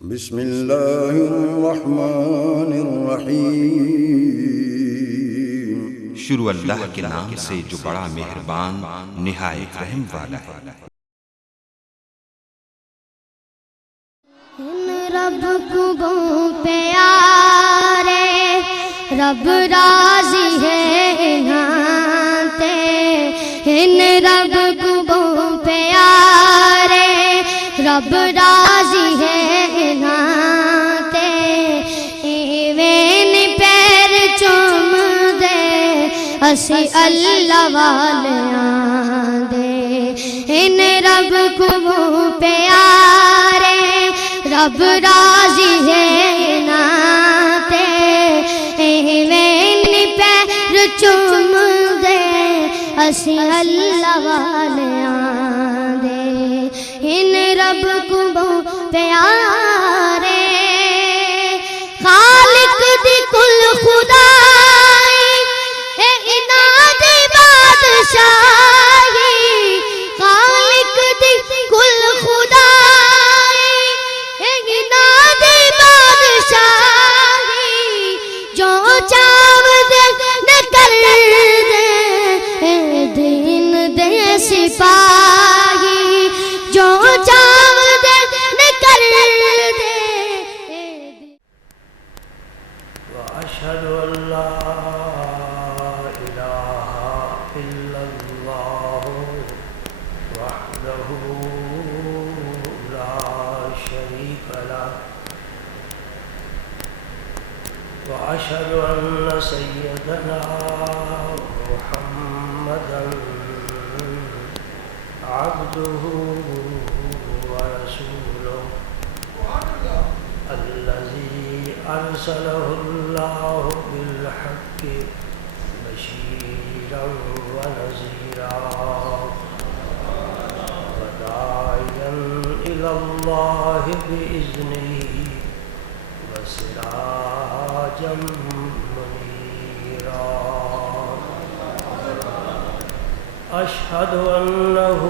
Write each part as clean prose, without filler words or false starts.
بسم اللہ الرحمن الرحیم۔ شروع اللہ کے نام سے جو بڑا مہربان نہایت رحم والا ہے۔ رب کو پیارے رب راضی ہے نہاتے، ان رب کو پیارے رب راضی ہے نہاتے، ایویں پیر چوم دے اسی اللہ والیاں دے، ان رب کو پیارے رب راضی ہے ناتے، ایویں پیر چوم دے اسی اللہ والیاں دے، ان رب کو پیارے خالق دی کل خدائی اے اناد بادشاہی، خالق دی کل خدائی اے اناد بادشاہی، جو چاو دے کر دے اے دین دے سپاہی، جو چاو دے کر دے۔ وأشهد أن لا إله إلا الله وحده لا شريك له، وأشهد أن سيدنا محمدا عبده ورسوله الذي أرسله الله بالحق بشيرا ونذيرا وداعيا إلى الله بإذنه وسراجا منيرا، أشهد أنه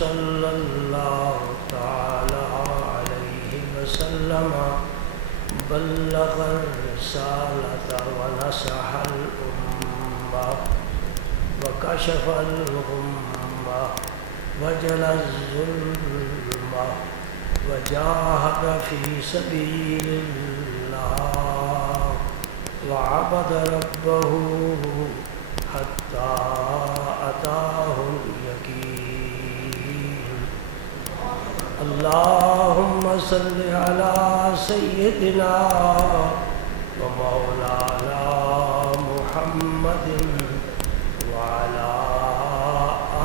صلى الله تعالى عليه وسلم بلغ الرسالة ونصح الأمة وكشف الغمة وجلى الظلمة وجاهد في سبيل الله وعبد ربه حتى أتاه اليقين، اللهم صل على سيدنا ومولانا محمد وعلى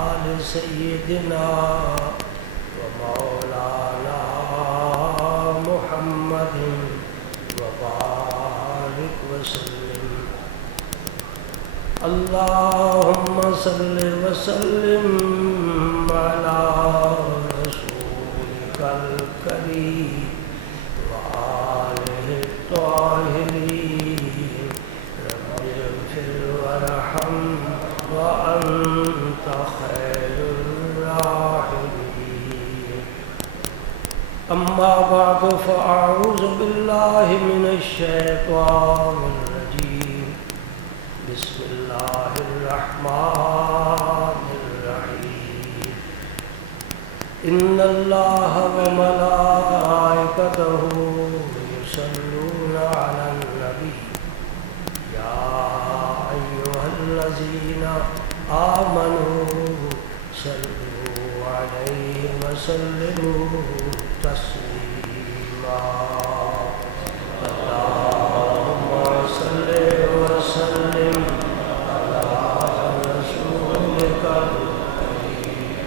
آل سيدنا ومولانا محمد وبارك وسلم، اللهم صل وسلم على رسولك الكريم وآله الطاهرين، رب اغفر وارحم وأنت خير الراحمين، أما بعد فأعوذ بالله من الشيطان الرجيم، بسم الله الرحمن الرحيم، إن الله وملائكته يصلون على النبي، يا أيها الذين آمنوا صلوا عليه وسلموا تسليما، اللهم صل وسلم على رسولك الكريم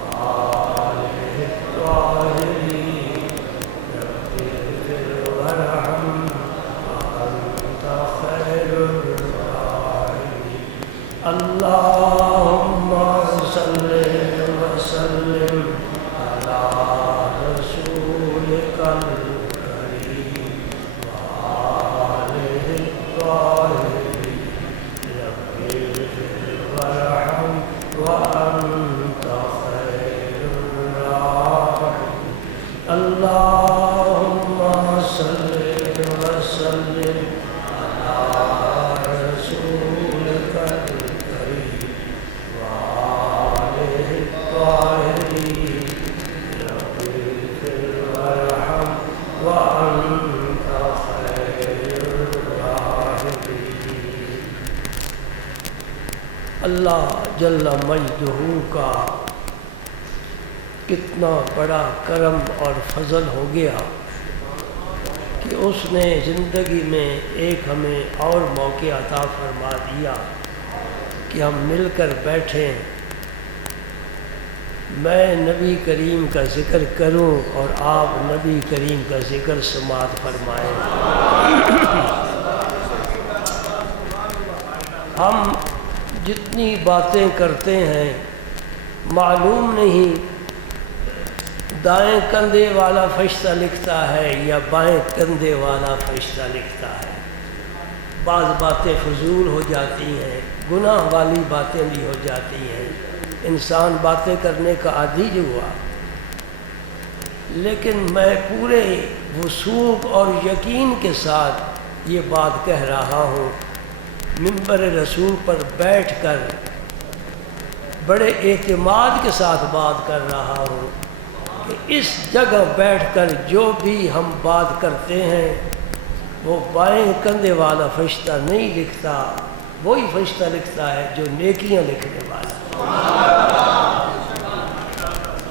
وآله الطاهرين، رب اغفر وارحم وأنت خير الراحمين، اللهم صل وسلم على رسولك الكريم اللہ جل مجدہ کا کتنا بڑا کرم اور فضل ہو گیا کہ اس نے زندگی میں ایک ہمیں اور موقع عطا فرما دیا کہ ہم مل کر بیٹھیں، میں نبی کریم کا ذکر کروں اور آپ نبی کریم کا ذکر سماعت فرمائیں۔ ہم جتنی باتیں کرتے ہیں معلوم نہیں دائیں کندھے والا فرشتہ لکھتا ہے یا بائیں کندھے والا فرشتہ لکھتا ہے۔ بعض باتیں فضول ہو جاتی ہیں، گناہ والی باتیں بھی ہو جاتی ہیں، انسان باتیں کرنے کا عادی جو ہوا، لیکن میں پورے وثوق اور یقین کے ساتھ یہ بات کہہ رہا ہوں، منبر رسول پر بیٹھ کر بڑے اعتماد کے ساتھ بات کر رہا ہوں کہ اس جگہ بیٹھ کر جو بھی ہم بات کرتے ہیں وہ بائیں کندھے والا فرشتہ نہیں لکھتا، وہی فرشتہ لکھتا ہے جو نیکیاں لکھنے والا۔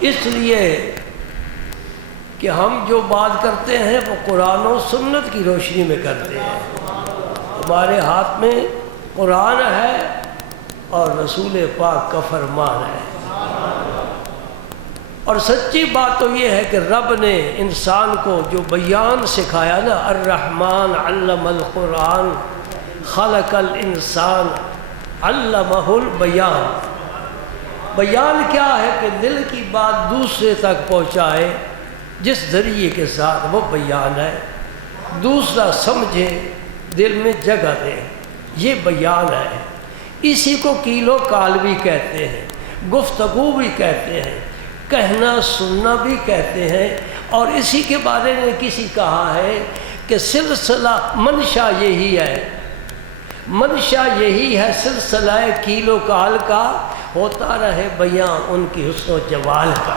اس لیے کہ ہم جو بات کرتے ہیں وہ قرآن و سنت کی روشنی میں کرتے ہیں، ہمارے ہاتھ میں قرآن ہے اور رسول پاک کا فرمان ہے، اور سچی بات تو یہ ہے کہ رب نے انسان کو جو بیان سکھایا نا، الرحمن علم القرآن خلق الانسان علمہ البیان۔ بیان کیا ہے کہ دل کی بات دوسرے تک پہنچائے، جس ذریعے کے ساتھ وہ بیان ہے، دوسرا سمجھے دل میں جگہ دے، یہ بیان ہے۔ اسی کو کیل و کال بھی کہتے ہیں، گفتگو بھی کہتے ہیں، کہنا سننا بھی کہتے ہیں، اور اسی کے بارے میں کسی کہا ہے کہ سلسلہ منشا یہی ہے، منشا یہی ہے سلسلہ کیل و کال کا، ہوتا رہے بیان ان کی حسن و جمال کا۔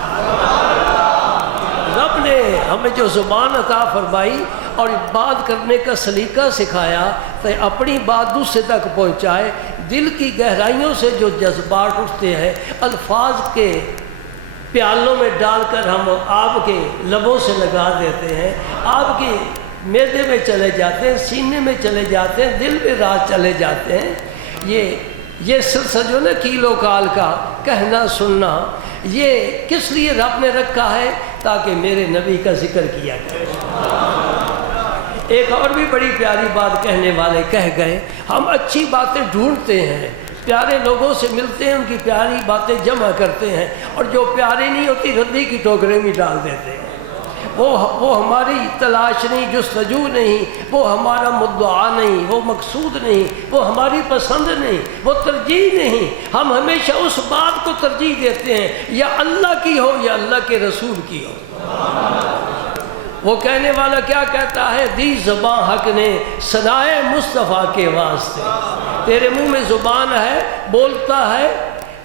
رب نے ہمیں جو زبان عطا فرمائی اور بات کرنے کا سلیقہ سکھایا تو اپنی بات دوسرے تک پہنچائے، دل کی گہرائیوں سے جو جذبات اٹھتے ہیں الفاظ کے پیالوں میں ڈال کر ہم آپ کے لبوں سے لگا دیتے ہیں، آپ کے معدے میں چلے جاتے ہیں، سینے میں چلے جاتے ہیں، دل میں راز چلے جاتے ہیں۔ یہ سلسلہ جو نا کیل و کال کا کہنا سننا، یہ کس لیے رب نے رکھا ہے؟ تاکہ میرے نبی کا ذکر کیا جائے۔ ایک اور بھی بڑی پیاری بات کہنے والے کہہ گئے، ہم اچھی باتیں ڈھونڈتے ہیں، پیارے لوگوں سے ملتے ہیں، ان کی پیاری باتیں جمع کرتے ہیں، اور جو پیاری نہیں ہوتی ردی کی ٹوکرے میں ڈال دیتے ہیں۔ وہ ہماری تلاش نہیں، جستجو نہیں، وہ ہمارا مدعا نہیں، وہ مقصود نہیں، وہ ہماری پسند نہیں، وہ ترجیح نہیں۔ ہم ہمیشہ اس بات کو ترجیح دیتے ہیں، یا اللہ کی ہو یا اللہ کے رسول کی ہو۔ وہ کہنے والا کیا کہتا ہے؟ دی زباں حق نے ثنائے مصطفیٰ کے واسطے۔ تیرے منہ میں زبان ہے، بولتا ہے،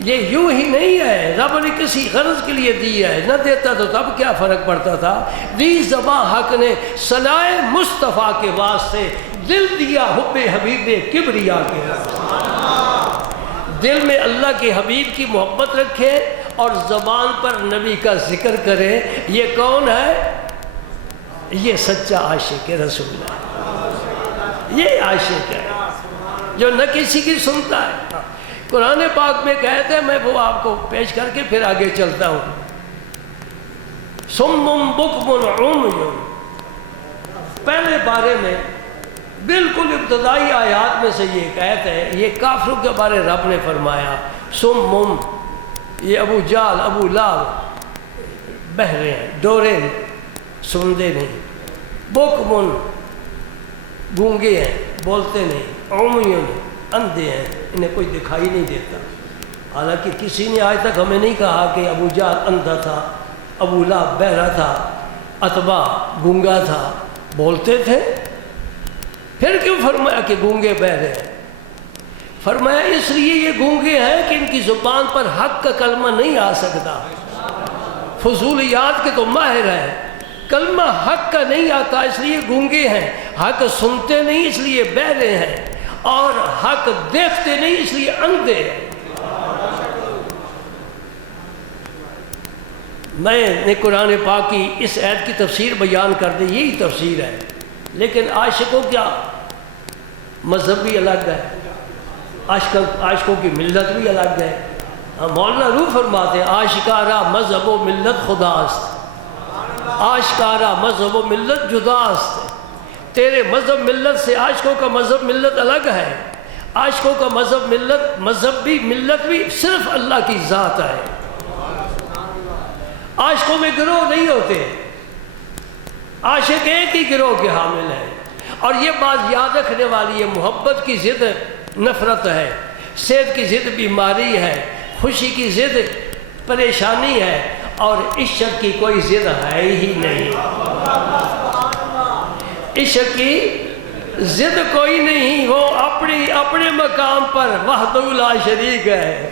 یہ یوں ہی نہیں ہے، رب نے کسی غرض کے لیے دی ہے، نہ دیتا تو تب کیا فرق پڑتا تھا۔ دی زباں حق نے ثنائے مصطفیٰ کے واسطے، دل دیا حب حبیب کبریا کے واسطے۔ دل میں اللہ کے حبیب کی محبت رکھے اور زبان پر نبی کا ذکر کرے۔ یہ کون ہے؟ یہ سچا عاشق رسول ہے، یہ عاشق ہے جو نہ کسی کی سنتا ہے۔ قرآن پاک میں کہتے ہیں، میں وہ آپ کو پیش کر کے پھر آگے چلتا ہوں، صم بکم عمی، پہلے بارے میں بالکل ابتدائی آیات میں سے یہ کہتے ہیں، یہ کافروں کے بارے رب نے فرمایا صم، یہ ابو جال ابو لہب بہرے ہیں، ڈورے سنتے نہیں، بکمن گونگے ہیں، بولتے نہیں، عمیون اندھے ہیں، انہیں کوئی دکھائی نہیں دیتا۔ حالانکہ کسی نے آج تک ہمیں نہیں کہا کہ ابو جہل اندھا تھا، ابو لہب بہرا تھا، عتبہ گونگا تھا، بولتے تھے۔ پھر کیوں فرمایا کہ گونگے بہرے ہیں؟ فرمایا اس لیے یہ گونگے ہیں کہ ان کی زبان پر حق کا کلمہ نہیں آ سکتا، فضولیات کے تو ماہر ہیں، کلمہ حق کا نہیں آتا اس لیے گونگے ہیں، حق سنتے نہیں اس لیے بہرے ہیں، اور حق دیکھتے نہیں اس لیے اندھے ہیں۔ میں نے قرآن پاک کی اس آیت کی تفسیر بیان کر دی، یہی تفسیر ہے، لیکن عاشقوں کا مذہب بھی الگ ہے، عاشقوں کی ملت بھی الگ ہے۔ مولانا روح فرماتے ہیں عاشقارہ مذہب و ملت خداست، عاشقارہ مذہب و ملت جداست۔ تیرے مذہب ملت سے عاشقوں کا مذہب ملت الگ ہے۔ عاشقوں کا مذہب بھی ملت بھی صرف اللہ کی ذات ہے۔ عاشقوں میں گروہ نہیں ہوتے، عاشق ایک ہی گروہ کے حامل ہیں۔ اور یہ بات یاد رکھنے والی ہے، محبت کی ضد نفرت ہے، صحت کی ضد بیماری ہے، خوشی کی ضد پریشانی ہے، اور عشق کی کوئی ضد ہے ہی نہیں۔ عشق کی ضد کوئی نہیں، وہ اپنے مقام پر وحدہ لا شریک ہے۔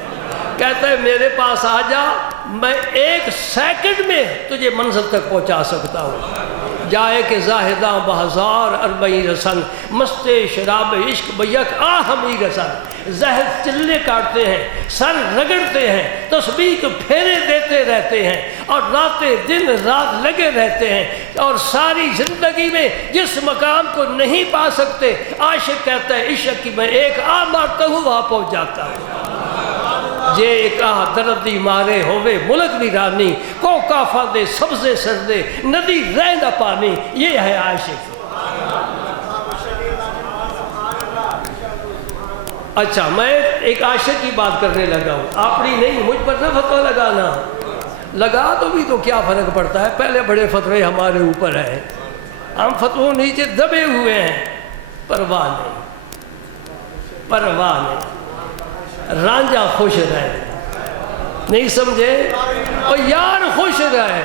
کہتا ہے میرے پاس آ جا، میں 1 سیکنڈ میں تجھے منزل تک پہنچا سکتا ہوں۔ جائے کہ زاہداں بہزار 40 رسن، مست شراب عشق بیک آہمی رسن۔ زہد چلے کاٹتے ہیں، سر رگڑتے ہیں، تسبیح کو پھیرے دیتے رہتے ہیں، اور راتیں دن رات لگے رہتے ہیں، اور ساری زندگی میں جس مقام کو نہیں پا سکتے، عاشق کہتا ہے عشق کی میں ایک مارتا ہوں وہاں پہنچ جاتا ہوں۔ جے ایک دردی مارے ہوئے ملک ویرانی، کو کافا دے سبزے سردے ندی رہ نہ پانی، یہ ہے عاشق۔ اچھا، میں ایک عاشق کی بات کرنے لگا ہوں، اپنی نہیں، مجھ پر نہ فتویٰ لگانا، لگا تو کیا فرق پڑتا ہے، پہلے بڑے فتوے ہمارے اوپر ہیں، ہم فتووں نیچے دبے ہوئے ہیں، پرواہ نہیں۔ رانجھا خوش رہے، نہیں سمجھے، اور یار خوش رہے۔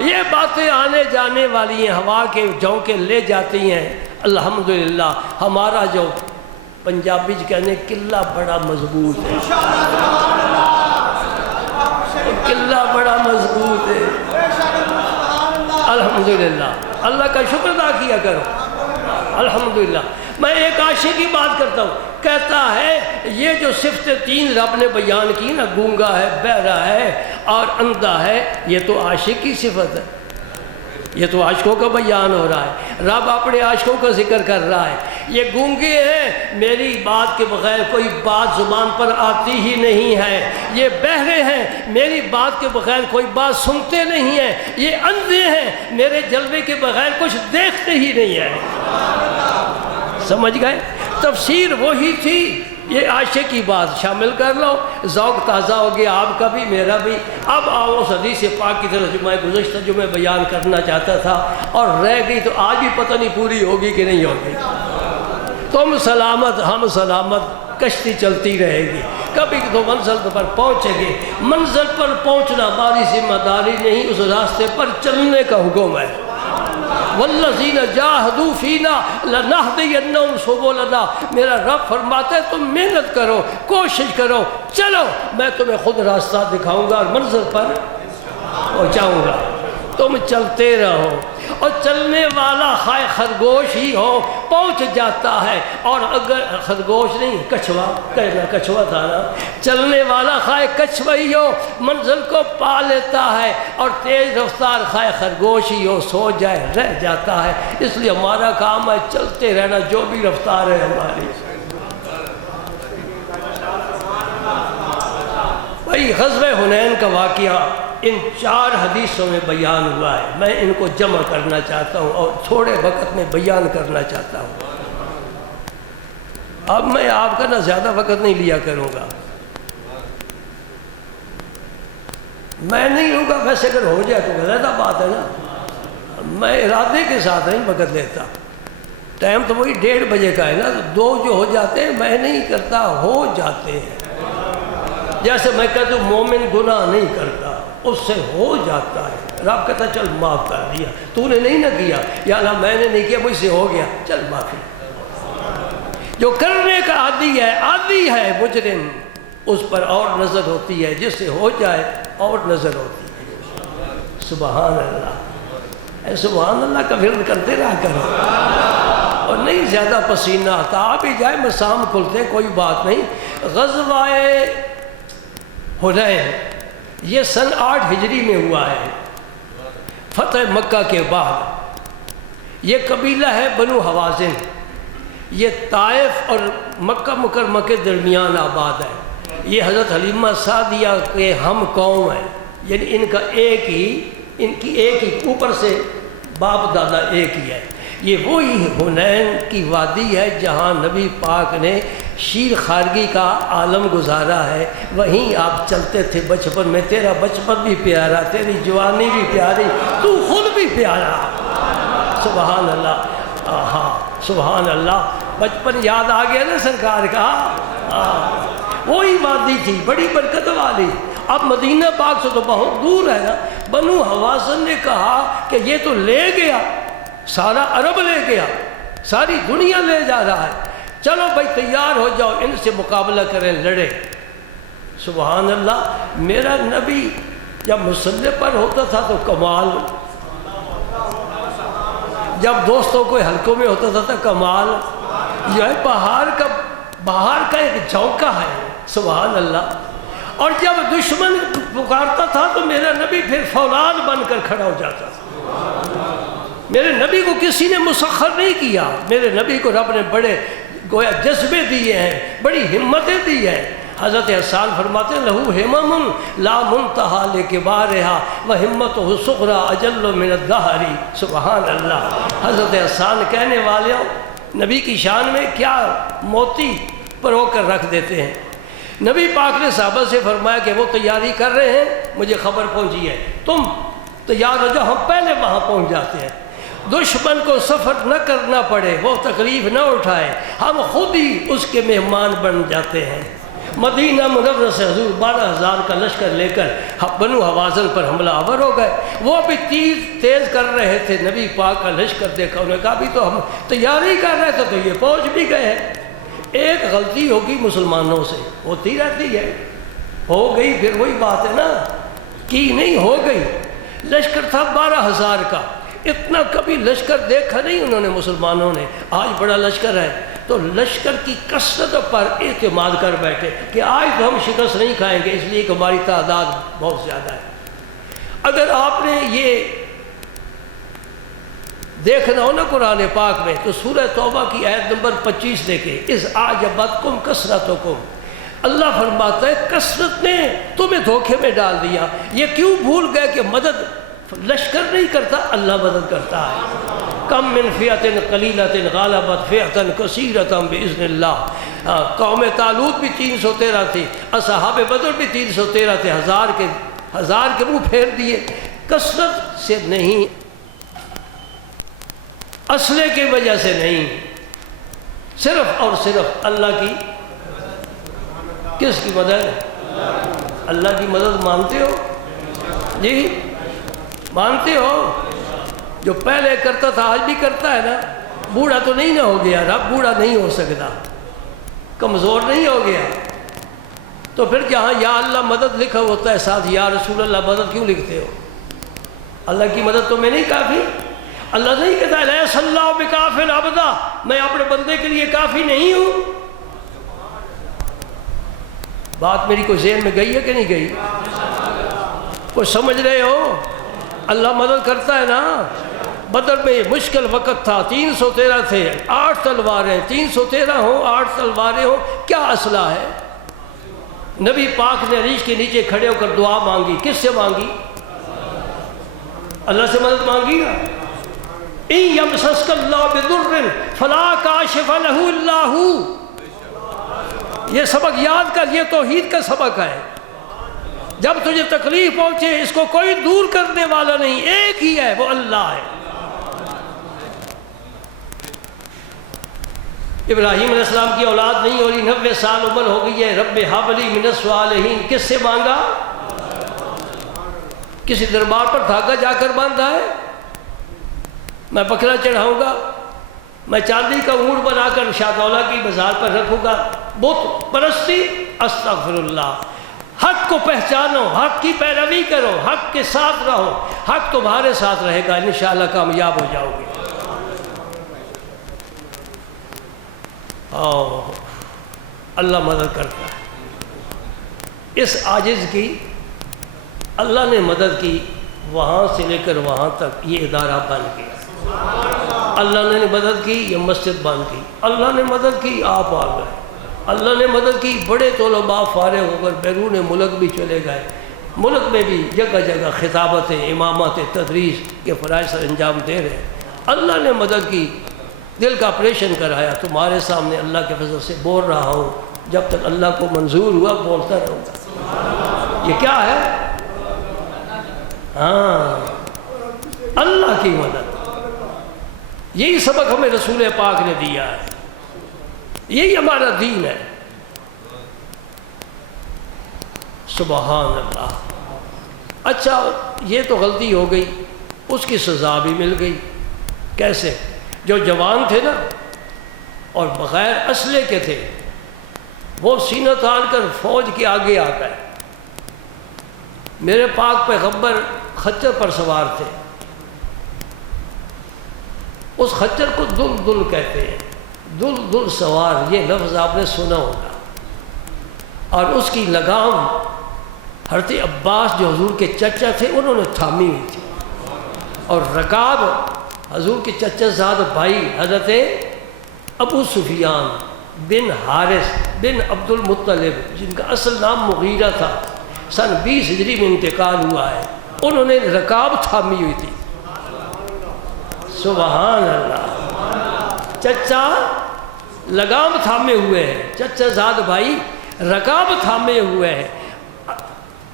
یہ باتیں آنے جانے والی ہیں، ہوا کے جھونکے لے جاتی ہیں۔ الحمدللہ ہمارا جو پنجابی کہنے قلعہ بڑا مضبوط ہے، قلعہ بڑا مضبوط ہے۔ الحمدللہ اللہ کا شکر ادا کیا کرو، الحمدللہ۔ میں ایک عاشق کی بات کرتا ہوں، کہتا ہے یہ جو صفتیں 3 رب نے بیان کی نا، گونگا ہے، بہرا ہے اور اندھا ہے، یہ تو عاشق کی صفت ہے، یہ تو عاشقوں کا بیان ہو رہا ہے۔ رب اپنے عاشقوں کا ذکر کر رہا ہے۔ یہ گونگے ہیں، میری بات کے بغیر کوئی بات زبان پر آتی ہی نہیں ہے۔ یہ بہرے ہیں، میری بات کے بغیر کوئی بات سنتے نہیں ہیں۔ یہ اندھے ہیں، میرے جلوے کے بغیر کچھ دیکھتے ہی نہیں ہیں۔ سمجھ گئے؟ تفسیر وہی تھی، یہ عاشق کی بات شامل کر لو، ذوق تازہ ہو گیا آپ کا بھی میرا بھی۔ اب آؤ اس حدیث پاک کی طرف جو میں گزشتہ جو میں بیان کرنا چاہتا تھا اور رہ گئی، تو آج بھی پتہ نہیں پوری ہوگی کہ نہیں ہوگی۔ تم سلامت ہم سلامت، کشتی چلتی رہے گی، کبھی تو منزل پر پہنچے گی۔ منزل پر پہنچنا ہماری ذمہ داری نہیں، اس راستے پر چلنے کا حکم ہے۔ والذین جاہدوا فینا لنہدینہم سبلنا، میرا رب فرماتا ہے تم محنت کرو، کوشش کرو، چلو، میں تمہیں خود راستہ دکھاؤں گا اور منزل پر پہنچاؤں گا۔ تم چلتے رہو، اور چلنے والا خواہ خرگوش ہی ہو پہنچ جاتا ہے، اور اگر خرگوش نہیں کچھوا، کہنا کچھوا تھا نا، چلنے والا خواہ کچھوا ہی ہو منزل کو پا لیتا ہے، اور تیز رفتار خواہ خرگوش ہی ہو سو جائے رہ جاتا ہے۔ اس لیے ہمارا کام ہے چلتے رہنا، جو بھی رفتار ہے ہماری۔ بھائی غزوہ حنین کا واقعہ ان 4 حدیثوں میں بیان ہوا ہے، میں ان کو جمع کرنا چاہتا ہوں اور تھوڑے وقت میں بیان کرنا چاہتا ہوں۔ اب میں آپ کا نہ زیادہ وقت نہیں لیا کروں گا، میں نہیں لوں گا، ویسے اگر ہو جائے تو غلط بات ہے نا، میں ارادے کے ساتھ نہیں وقت لیتا۔ ٹائم تو وہی 1:30 بجے کا ہے نا، 2 جو ہو جاتے ہیں میں نہیں کرتا، ہو جاتے ہیں۔ جیسے میں کہتا ہوں مومن گناہ نہیں کرتا، اس سے ہو جاتا ہے۔ رب کہتا چل معاف کر دیا، تو نے نہیں نہ کیا، یا اللہ میں نے نہیں کیا مجھ سے ہو گیا، چل معافی۔ جو کرنے کا عادی ہے مجرم، اس پر اور نظر ہوتی ہے، جس سے ہو جائے اور نظر ہوتی ہے۔ سبحان اللہ، اے سبحان اللہ کا ورد کرتے رہا کرو، اور نہیں زیادہ پسینہ آتا، آ بھی جائے مسام کھلتے کوئی بات نہیں۔ غزوہ حنین یہ سن 8 ہجری میں ہوا ہے، فتح مکہ کے بعد۔ یہ قبیلہ ہے بنو حوازن، یہ طائف اور مکہ مکرمہ کے درمیان آباد ہے۔ یہ حضرت حلیمہ سعدیہ کے ہم قوم ہیں، یعنی ان کی ایک ہی اوپر سے باپ دادا ایک ہی ہے۔ یہ وہی حنین کی وادی ہے جہاں نبی پاک نے شیر خارگی کا عالم گزارا ہے، وہیں آپ چلتے تھے بچپن میں۔ تیرا بچپن بھی پیارا، تیری جوانی بھی پیاری، تو خود بھی پیارا۔ سبحان اللہ، ہاں سبحان اللہ۔ بچپن یاد آ گیا نا سرکار کا، وہی وادی تھی بڑی برکت والی۔ اب مدینہ پاک سے تو بہت دور ہے نا۔ بنو حوازن نے کہا کہ یہ تو لے گیا، سارا عرب لے گیا، ساری دنیا لے جا رہا ہے، چلو بھائی تیار ہو جاؤ، ان سے مقابلہ کریں، لڑے۔ سبحان اللہ۔ میرا نبی جب مسلح پر ہوتا تھا تو کمال، جب دوستوں کو حلقوں میں ہوتا تھا تو کمال۔ یہ ہے باہر کا ایک جھونکا ہے، سبحان اللہ۔ اور جب دشمن پکارتا تھا تو میرا نبی پھر فولاد بن کر کھڑا ہو جاتا تھا۔ میرے نبی کو کسی نے مسخر نہیں کیا، میرے نبی کو رب نے بڑے گویا جذبے دیے ہیں، بڑی ہمتیں دی ہیں۔ حضرت حسان فرماتے ہیں لہو ہمم لا منتہا لکبارہا وہمتہ صغری اجل من الدہر۔ سبحان اللہ۔ حضرت حسان کہنے والے نبی کی شان میں کیا موتی پرو کر رکھ دیتے ہیں۔ نبی پاک نے صحابہ سے فرمایا کہ وہ تیاری کر رہے ہیں، مجھے خبر پہنچی ہے، تم تیار ہو جاؤ، ہم پہلے وہاں پہنچ جاتے ہیں، دشمن کو سفر نہ کرنا پڑے، وہ تکلیف نہ اٹھائے، ہم خود ہی اس کے مہمان بن جاتے ہیں۔ مدینہ منورہ سے حضور 12,000 کا لشکر لے کر بنو حوازن پر حملہ آور ہو گئے۔ وہ بھی تیر تیز کر رہے تھے، نبی پاک کا لشکر دیکھا، انہوں نے کہا بھی تو ہم تیاری کر رہے تھے تو یہ پہنچ بھی گئے ہیں۔ ایک غلطی ہوگی مسلمانوں سے، ہوتی رہتی ہے، ہو گئی پھر وہی بات ہے نا، کی نہیں ہو گئی۔ لشکر تھا 12,000 کا، اتنا کبھی لشکر دیکھا نہیں انہوں نے مسلمانوں نے۔ آج بڑا لشکر ہے تو لشکر کی کثرت پر اعتماد کر بیٹھے کہ آج تو ہم شکست نہیں کھائیں گے، اس لیے کہ ہماری تعداد بہت زیادہ ہے۔ اگر آپ نے یہ دیکھنا ہو نا قرآن پاک میں تو سورہ توبہ کی آیت نمبر 25 دیکھیں، اذ اعجبتکم کثرتکم۔ اللہ فرماتا ہے کثرت نے تمہیں دھوکے میں ڈال دیا۔ یہ کیوں بھول گئے کہ مدد لشکر نہیں کرتا، اللہ مدد کرتا ہے۔ کم من فئۃ قلیلۃ غلبت فئۃ کثیرۃ باذن اللہ۔ قوم طالوت بھی 313 تھی، اصحاب بدر بھی 313 تھے، ہزار کے منہ پھیر دیے۔ کثرت سے نہیں، اسلحے کی وجہ سے نہیں، صرف اور صرف اللہ کی، کس کی مدد؟ اللہ کی مدد مانتے ہو جی؟ مانتے ہو؟ جو پہلے کرتا تھا آج بھی کرتا ہے نا۔ بوڑھا تو نہیں نہ ہو گیا، رب بوڑھا نہیں ہو سکتا، کمزور نہیں ہو گیا، تو پھر جہاں یا اللہ مدد لکھا ہوتا ہے ساتھ یا رسول اللہ مدد کیوں لکھتے ہو؟ اللہ کی مدد تو میں نہیں کافی؟ اللہ نہیں کہتا لیس اللہ بکاف عبدا، میں اپنے بندے کے لیے کافی نہیں ہوں۔ بات میری کوئی ذہن میں گئی ہے کہ نہیں گئی؟ کوئی سمجھ رہے ہو؟ اللہ مدد کرتا ہے نا۔ بدر میں یہ مشکل وقت تھا، 313 تھے، 8 تلواریں، 313 ہوں 8 تلواریں ہوں، کیا اسلحہ ہے؟ نبی پاک نے عریش کے نیچے کھڑے ہو کر دعا مانگی، کس سے مانگی؟ اللہ سے مدد مانگی نا۔ ان یمسسک اللہ بضر فلا کاشف لہ الا ہو۔ یہ سبق یاد کر، یہ توحید کا سبق ہے۔ جب تجھے تکلیف پہنچے اس کو کوئی دور کرنے والا نہیں، ایک ہی ہے، وہ اللہ ہے۔ ابراہیم علیہ السلام کی اولاد نہیں ہو رہی، 90 سال عمر ہو گئی ہے، رب ہب لی من الصالحین، کس سے مانگا؟ کسی دربار پر دھاگا جا کر باندھا ہے؟ میں بکرا چڑھاؤں گا، میں چاندی کا اونٹ بنا کر شاہ دولہ کی مزار پر رکھوں گا؟ بت پرستی، استغفر اللہ۔ حق کو پہچانو، حق کی پیروی کرو، حق کے ساتھ رہو، حق تمہارے ساتھ رہے گا، انشاءاللہ کامیاب ہو جاؤ گے۔ اللہ مدد کرتا ہے۔ اس عاجز کی اللہ نے مدد کی، وہاں سے لے کر وہاں تک یہ ادارہ بن گیا۔ اللہ نے مدد کی، یہ مسجد بن گئی۔ اللہ نے مدد کی، آپ آ گئے۔ اللہ نے مدد کی، بڑے طلباء فارغ ہو کر بیرون ملک بھی چلے گئے۔ ملک میں بھی جگہ جگہ خطابتیں، امامت، تدریس کے فرائض سر انجام دے رہے ہیں۔ اللہ نے مدد کی، دل کا آپریشن کرایا، تمہارے سامنے اللہ کے فضل سے بول رہا ہوں، جب تک اللہ کو منظور ہوا بولتا رہوں گا۔ یہ کیا ہے؟ ہاں، اللہ کی مدد۔ یہی سبق ہمیں رسول پاک نے دیا ہے، یہی ہمارا دین ہے۔ سبحان اللہ۔ اچھا، یہ تو غلطی ہو گئی، اس کی سزا بھی مل گئی۔ کیسے؟ جو جوان تھے نا اور بغیر اسلحے کے تھے، وہ سینہ تان کر فوج کے آگے آ گئے۔ میرے پاک پیغمبر خچر پر سوار تھے، اس خچر کو دل دل کہتے ہیں، دل دل سوار، یہ لفظ آپ نے سنا ہوگا۔ اور اس کی لگام حضرت عباس جو حضور کے چچا تھے انہوں نے تھامی ہوئی تھی، اور رکاب حضور کے چچا زاد بھائی حضرت ابو سفیان بن حارث بن عبد المطلب، جن کا اصل نام مغیرہ تھا، سن 20 ہجری میں انتقال ہوا ہے، انہوں نے رکاب تھامی ہوئی تھی۔ سبحان اللہ۔ چچا لگام تھامے ہوئے ہیں، چچا زاد بھائی رکاب تھامے ہوئے ہیں۔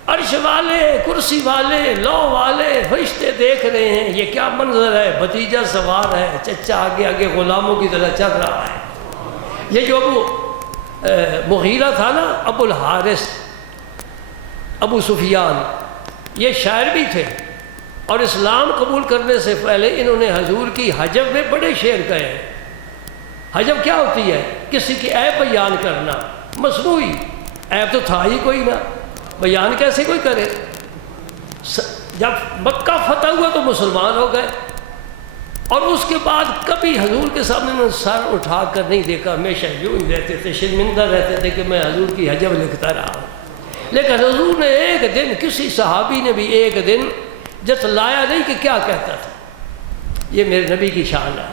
عرش والے، کرسی والے، لو والے فرشتے دیکھ رہے ہیں، یہ کیا منظر ہے؟ بھتیجا سوار ہے، چچا آگے آگے غلاموں کی طرح چل رہا ہے۔ یہ جو ابو مغیرہ تھا نا، ابو الحارث ابو سفیان، یہ شاعر بھی تھے، اور اسلام قبول کرنے سے پہلے انہوں نے حضور کی حجب میں بڑے شعر کہے ہیں۔ حجب کیا ہوتی ہے؟ کسی کی عیب بیان کرنا، مصنوعی عیب تو تھا ہی کوئی نہ، بیان کیسے کوئی کرے؟ جب مکہ فتح ہوا تو مسلمان ہو گئے، اور اس کے بعد کبھی حضور کے سامنے انہوں نے سر اٹھا کر نہیں دیکھا، ہمیشہ یوں ہی رہتے تھے، شرمندہ رہتے تھے کہ میں حضور کی حجب لکھتا رہا ہوں۔ لیکن حضور نے ایک دن، کسی صحابی نے بھی ایک دن جتلایا نہیں کہ کیا کہتا تھا۔ یہ میرے نبی کی شان ہے۔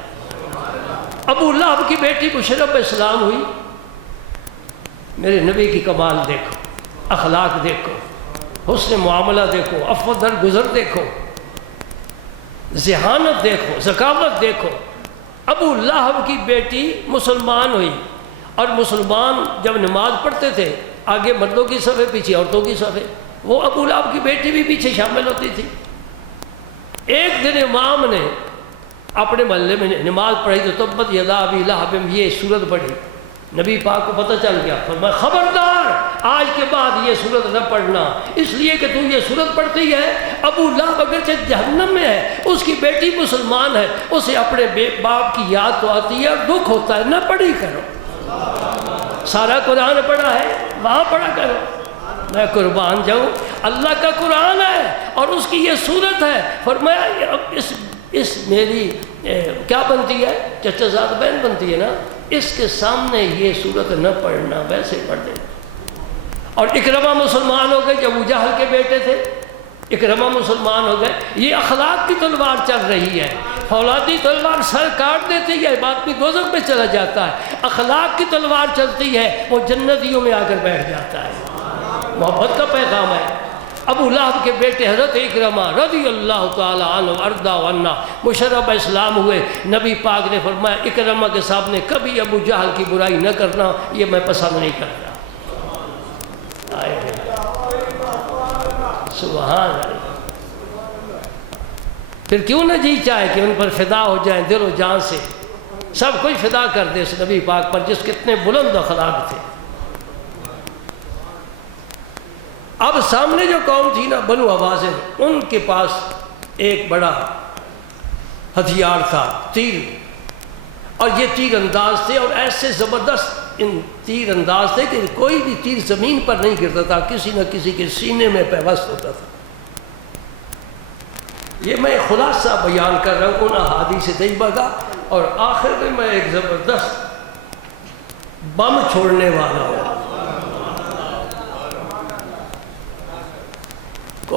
ابو لہب کی بیٹی مشرف اسلام ہوئی، میرے نبی کی کمال دیکھو، اخلاق دیکھو، حسن معاملہ دیکھو، عفو درگزر دیکھو، ذہانت دیکھو، ذکاوت دیکھو۔ ابو لہب کی بیٹی مسلمان ہوئی، اور مسلمان جب نماز پڑھتے تھے آگے مردوں کی صفے، پیچھے عورتوں کی صفے، وہ ابو لہب کی بیٹی بھی پیچھے شامل ہوتی تھی۔ ایک دن امام نے اپنے محلے میں نماز پڑھی تو تبت یدا ابی لہب، یہ صورت پڑھی، نبی پاک کو پتہ چل گیا، فرمایا خبردار آج کے بعد یہ صورت نہ پڑھنا، اس لیے کہ تو یہ صورت پڑھتی ہے، ابو لہب اگرچہ جہنم میں ہے، اس کی بیٹی مسلمان ہے، اسے اپنے باپ کی یاد تو آتی ہے اور دکھ ہوتا ہے، نہ پڑھی کرو۔ سارا قرآن پڑھا ہے، وہاں پڑھا کرو۔ میں قربان جاؤں، اللہ کا قرآن ہے اور اس کی یہ صورت ہے۔ فرمایا اس میری کیا بنتی ہے؟ چچا زاد بہن بنتی ہے نا، اس کے سامنے یہ صورت نہ پڑھنا، ویسے پڑھ دے۔ اور اکرمہ مسلمان ہو گئے، جو ابو جہل کے بیٹے تھے، اکرمہ مسلمان ہو گئے۔ یہ اخلاق کی تلوار چل رہی ہے، فولادی تلوار سر کاٹ دیتی ہے، بعد میں دوزخ میں چلا جاتا ہے۔ اخلاق کی تلوار چلتی ہے، وہ جنتیوں میں آ کر بیٹھ جاتا ہے۔ محبت کا پیغام ہے۔ ابو لہب کے بیٹے حضرت اکرمہ رضی اللہ تعالی عنہ ارضا عنہ مشرف اسلام ہوئے۔ نبی پاک نے فرمایا اکرمہ کے سامنے کبھی ابو جہل کی برائی نہ کرنا، یہ میں پسند نہیں کرتا۔ سبحان اللہ۔ پھر کیوں نہ جی چاہے کہ ان پر فدا ہو جائیں دل و جان سے، سب کچھ فدا کر دے اس نبی پاک پر جس کے اتنے بلند اخلاق تھے۔ اب سامنے جو قوم تھی نا بنو حوازن، ان کے پاس ایک بڑا ہتھیار تھا، تیر، اور یہ تیر انداز تھے، اور ایسے زبردست ان تیر انداز تھے کہ کوئی بھی تیر زمین پر نہیں گرتا تھا، کسی نہ کسی کے سینے میں پیوست ہوتا تھا۔ یہ میں خلاصہ بیان کر رہا ہوں ان احادیث طیبہ کا، اور آخر میں میں ایک زبردست بم چھوڑنے والا ہوں۔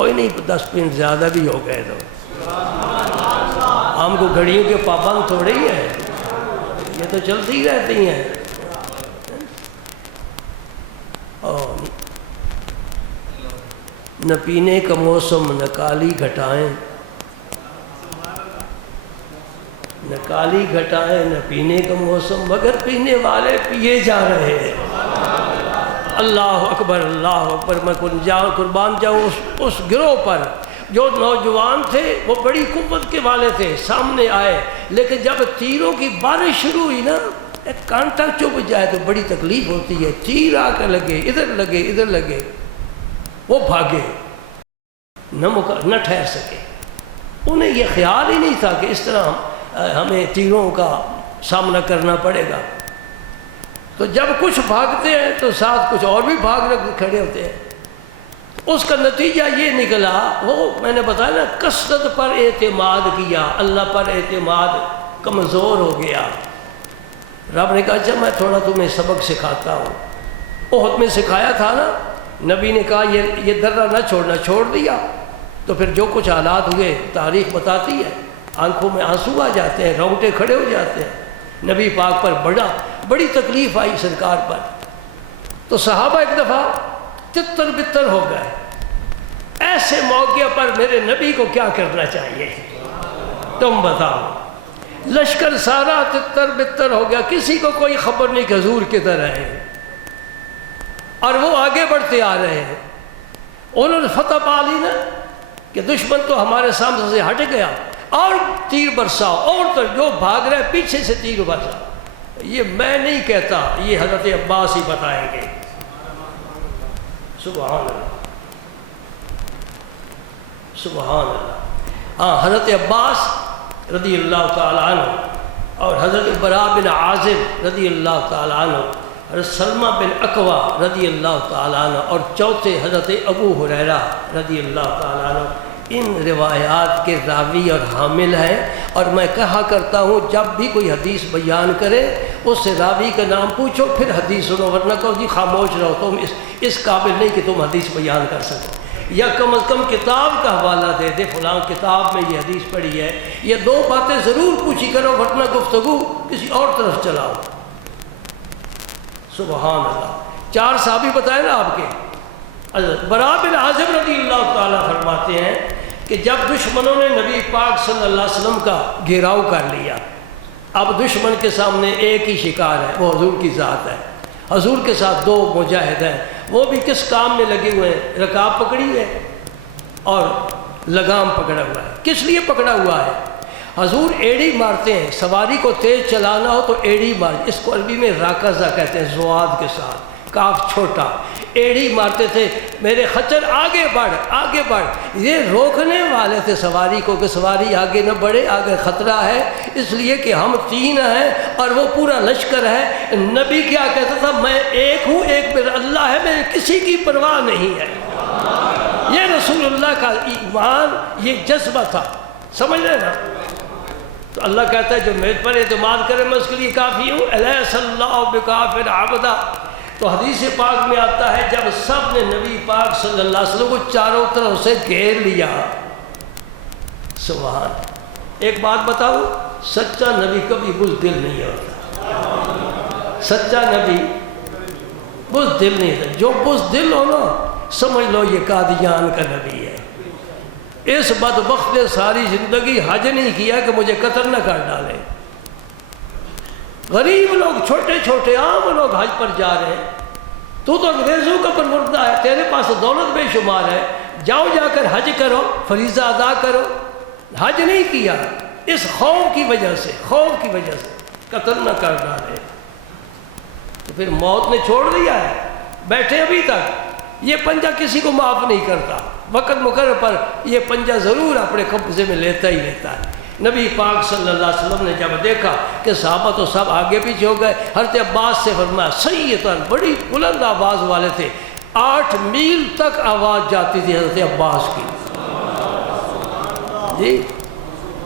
کوئی نہیں 10 منٹ زیادہ بھی ہو گئے تو ہم کو گھڑیوں کے پابند تھوڑے ہی ہیں، یہ تو چلتی ہی رہتی ہیں۔ اور نہ پینے کا موسم نہ کالی گھٹائیں، نہ کالی گھٹائیں نہ پینے کا موسم، مگر پینے والے پیے جا رہے ہیں۔ اللہ اکبر اللہ اکبر۔ میں قربان جاؤں اس گروہ پر جو نوجوان تھے، وہ بڑی قوت کے والے تھے، سامنے آئے، لیکن جب تیروں کی بارش شروع ہوئی نا، ایک کانٹا چپ جائے تو بڑی تکلیف ہوتی ہے۔ تیر آ کر لگے، ادھر لگے، وہ بھاگے، نہ ٹھہر سکے۔ انہیں یہ خیال ہی نہیں تھا کہ اس طرح ہمیں تیروں کا سامنا کرنا پڑے گا۔ تو جب کچھ بھاگتے ہیں تو ساتھ کچھ اور بھی بھاگ کھڑے ہوتے ہیں۔ اس کا نتیجہ یہ نکلا، وہ میں نے بتایا نا، کثرت پر اعتماد کیا، اللہ پر اعتماد کمزور ہو گیا۔ رب نے کہا اچھا میں تھوڑا تمہیں سبق سکھاتا ہوں۔ احد میں سکھایا تھا نا، نبی نے کہا یہ درہ نہ چھوڑنا، چھوڑ دیا تو پھر جو کچھ حالات ہوئے تاریخ بتاتی ہے، آنکھوں میں آنسو آ جاتے ہیں، رونگٹے کھڑے ہو جاتے ہیں۔ نبی پاک پر بڑی تکلیف آئی سرکار پر۔ تو صحابہ ایک دفعہ تتر بتر ہو گئے۔ ایسے موقع پر میرے نبی کو کیا کرنا چاہیے تم بتاؤ؟ لشکر سارا تتر بتر ہو گیا، کسی کو کوئی خبر نہیں کہ حضور کدھر ہے، اور وہ آگے بڑھتے آ رہے ہیں۔ انہوں نے فتح پا لی نا کہ دشمن تو ہمارے سامنے سے ہٹ گیا، اور تیر برساؤ، اور تو جو بھاگ رہے پیچھے سے تیر برساؤ۔ یہ میں نہیں کہتا، یہ حضرت عباس ہی بتائیں گے۔ سبحان اللہ، سبحان اللہ۔ ہاں، حضرت عباس رضی اللہ تعالیٰ عنہ اور حضرت براء بن عازب رضی اللہ تعالیٰ عنہ، حضرت سلمہ بن اکوع رضی اللہ تعالیٰ عنہ، اور چوتھے حضرت ابو ہریرہ رضی اللہ تعالیٰ عنہ، ان روایات کے راوی اور حامل ہیں۔ اور میں کہا کرتا ہوں جب بھی کوئی حدیث بیان کرے اس سے راوی کا نام پوچھو، پھر حدیث سنو، ورنہ کہو جی خاموش رہو، تم اس قابل نہیں کہ تم حدیث بیان کر سکو، یا کم از کم کتاب کا حوالہ دے دے، فلاں کتاب میں یہ حدیث پڑھی ہے۔ یہ دو باتیں ضرور پوچھی کرو، ورنہ گفتگو کسی اور طرف چلاؤ۔ سبحان اللہ۔ 4 صحابی بتائے نا آپ کے، حضرت براء بن عازب رضی اللہ تعالیٰ فرماتے ہیں کہ جب دشمنوں نے نبی پاک صلی اللہ علیہ وسلم کا گھیراؤ کر لیا، اب دشمن کے سامنے ایک ہی شکار ہے، وہ حضور کی ذات ہے۔ حضور کے ساتھ 2 مجاہد ہیں، وہ بھی کس کام میں لگے ہوئے ہیں؟ رکاب پکڑی ہے اور لگام پکڑا ہوا ہے۔ کس لیے پکڑا ہوا ہے؟ حضور ایڑی مارتے ہیں، سواری کو تیز چلانا ہو تو ایڑی مار، اس کو عربی میں راکزہ کہتے ہیں، زواد کے ساتھ، کاف چھوٹا، ایڑی مارتے تھے، میرے خچر آگے بڑھ۔ یہ روکنے والے تھے سواری کو کہ سواری آگے نہ بڑھے، آگے خطرہ ہے، اس لیے کہ ہم 3 ہیں اور وہ پورا لشکر ہے۔ نبی کیا کہتا تھا؟ میں ایک ہوں، ایک میرا اللہ ہے، میرے کسی کی پرواہ نہیں ہے۔ یہ رسول اللہ کا ایمان، یہ جذبہ تھا، سمجھ رہے نا؟ تو اللہ کہتا ہے جو میرے پر اعتماد کرے میں اس کے لیے کافی ہوں۔ الیس اللہ بکافر عبدا۔ تو حدیث پاک میں آتا ہے جب سب نے نبی پاک صلی اللہ علیہ وسلم کو چاروں طرف سے گھیر لیا، سبحان۔ ایک بات بتاؤ، سچا نبی کبھی بزدل نہیں ہوتا، سچا نبی بزدل نہیں ہوتا۔ جو بزدل ہو نا، سمجھ لو یہ قادیان کا نبی ہے۔ اس بدبخت نے ساری زندگی حج نہیں کیا کہ مجھے قتل نہ کر ڈالے۔ غریب لوگ، چھوٹے چھوٹے عام لوگ حج پر جا رہے ہیں، تو انگریزوں کا پروردہ ہے، تیرے پاس دولت بے شمار ہے، جاؤ جا کر حج کرو، فریضہ ادا کرو۔ حج نہیں کیا، اس خوف کی وجہ سے قتل نہ کر ڈالے۔ تو پھر موت نے چھوڑ دیا ہے، بیٹھے ابھی تک۔ یہ پنجہ کسی کو معاف نہیں کرتا، وقت مقرر پر یہ پنجہ ضرور اپنے قبضے میں لیتا ہی لیتا ہے۔ نبی پاک صلی اللہ علیہ وسلم نے جب دیکھا کہ صحابہ تو سب آگے پیچھے ہو گئے، حضرت عباس سے فرمایا، سیدن، بڑی بلند آواز والے تھے، 8 میل تک آواز جاتی تھی حضرت عباس کی جی۔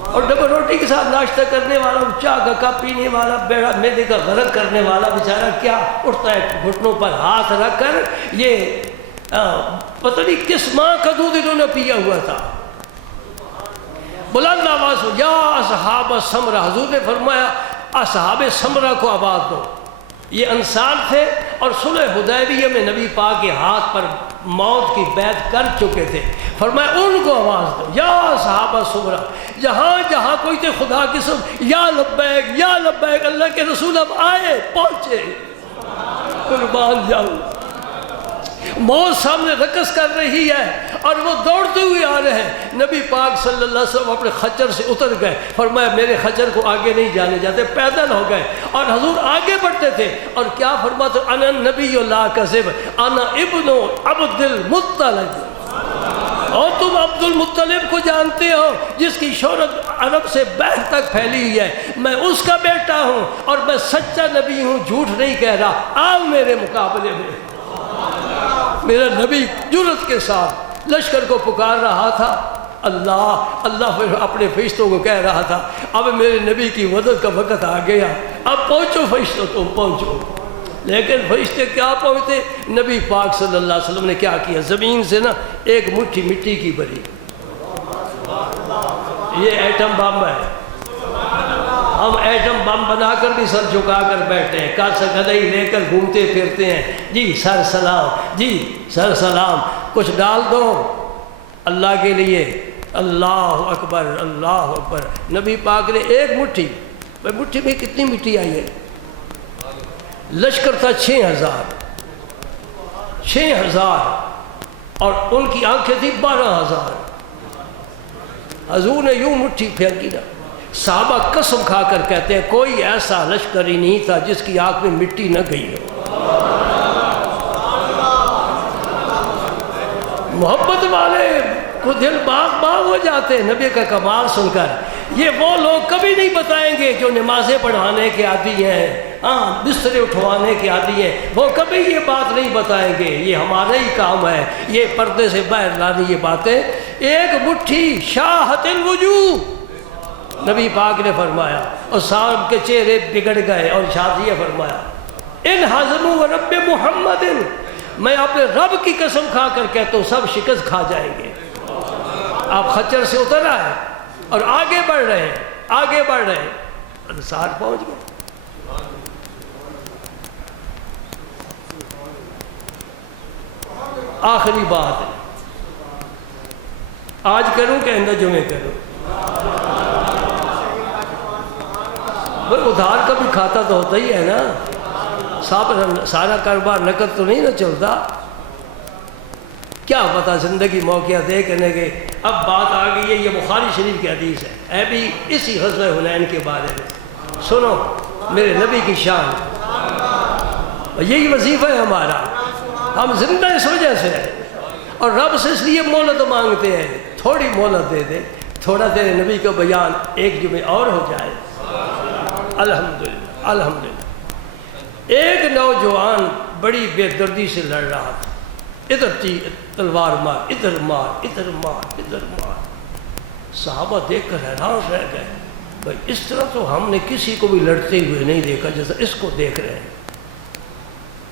اور ڈبل روٹی کے ساتھ ناشتہ کرنے والا، چائے کا کپ پینے والا، بیڑا میدے کا غرض کرنے والا بیچارہ کیا اٹھتا ہے، گھٹنوں پر ہاتھ رکھ کر یہ پتہ نہیں کس ماں کا دودھ انہوں نے پیا ہوا تھا. بلند آواز ہو یا اصحاب السمرہ، حضور نے فرمایا اصحاب سمرہ کو آواز دو. یہ انصار تھے اور صلح حدیبیہ میں نبی پاک کے ہاتھ پر موت کی بیعت کر چکے تھے. فرمایا ان کو آواز دو یا اصحاب السمرہ. جہاں جہاں کوئی تھے خدا کی قسم یا لبیک یا لبیک، اللہ کے رسول اب آئے پہنچے. قربان جاؤں، موت سامنے رقص کر رہی ہے اور وہ دوڑتے ہوئے آ رہے ہیں. نبی پاک صلی اللہ علیہ وسلم اپنے خچر سے اتر گئے. فرمایا میرے خچر کو آگے نہیں جانے جاتے، پیدل ہو گئے اور حضور آگے بڑھتے تھے. اور کیا فرماتے انا نبی لا کذب انا ابن عبد المطلب. اور تم عبد المطلب کو جانتے ہو جس کی شہرت عرب سے بحر تک پھیلی ہوئی ہے. میں اس کا بیٹا ہوں اور میں سچا نبی ہوں، جھوٹ نہیں کہہ رہا. آؤ میرے مقابلے میں. میرا نبی جرأت کے ساتھ لشکر کو پکار رہا تھا. اللہ اپنے فرشتوں کو کہہ رہا تھا اب میرے نبی کی مدد کا وقت آ گیا، اب پہنچو فرشتوں، تم پہنچو. لیکن فرشتے کیا پہنچتے؟ نبی پاک صلی اللہ علیہ وسلم نے کیا کیا؟ زمین سے نا ایک مٹھی مٹی کی بری. یہ ایٹم بم ہے. ہم ایٹم بم بنا کر بھی سر جھکا کر بیٹھے ہیں، کل سے گدھائی لے کر گھومتے پھرتے ہیں. جی سر سلام، جی سر سلام. کچھ ڈال دو اللہ کے لیے. اللہ اکبر اللہ اکبر. نبی پاک نے ایک مٹھی، مٹھی میں کتنی مٹی آئی ہے؟ لشکر تھا 6000 اور ان کی آنکھیں تھی 12000. حضور نے یوں مٹھی پھینکی نا، صحابہ قسم کھا کر کہتے ہیں کوئی ایسا لشکر ہی نہیں تھا جس کی آنکھ میں مٹی نہ گئی ہو. محبت والے کو دل باغ باغ ہو جاتے ہیں نبی کا کمال سن کر. یہ وہ لوگ کبھی نہیں بتائیں گے جو نمازیں پڑھانے کے عادی ہیں، ہاں بسترے اٹھوانے کے عادی ہیں، وہ کبھی یہ بات نہیں بتائیں گے. یہ ہمارا ہی کام ہے یہ پردے سے باہر لانی یہ باتیں. ایک مٹھی شاہت الوجوہ نبی پاک نے فرمایا اور صاحب کے چہرے بگڑ گئے. اور شادیہ فرمایا ان حضموا رب محمد، میں اپنے رب کی قسم کھا کر کہتا ہوں سب شکست کھا جائیں گے. آپ خچر سے اتر آئے اور آگے بڑھ رہے ہیں، آگے بڑھ رہے ہیں. انصار پہنچ گئے. آخری بات ہے، آج کروں کہ اندر جمعے کروں؟ بھائی ادھار کا بھی کھاتا تو ہوتا ہی ہے نا. سارا کاروبار نقد تو نہیں نا چلتا. کیا پتا زندگی موقع دے کرنے کے. اب بات آ گئی ہے، یہ بخاری شریف کی حدیث ہے، اے بھی اسی غزوہ حنین کے بارے میں. سنو میرے نبی کی شان، یہی وظیفہ ہے ہمارا. ہم زندہ اس وجہ سے ہیں اور رب سے اس لیے مہلت مانگتے ہیں تھوڑی مہلت دے دے، تھوڑا تیرے نبی کا بیان ایک جمعے اور ہو جائے. الحمدللہ الحمدللہ. ایک نوجوان بڑی بے دردی سے لڑ رہا تھا، ادھر تلوار مار، ادھر مار، ادھر مار، ادھر مار. صحابہ دیکھ کر حیران رہ گئے. بھائی اس طرح تو ہم نے کسی کو بھی لڑتے ہوئے نہیں دیکھا جیسا اس کو دیکھ رہے ہیں.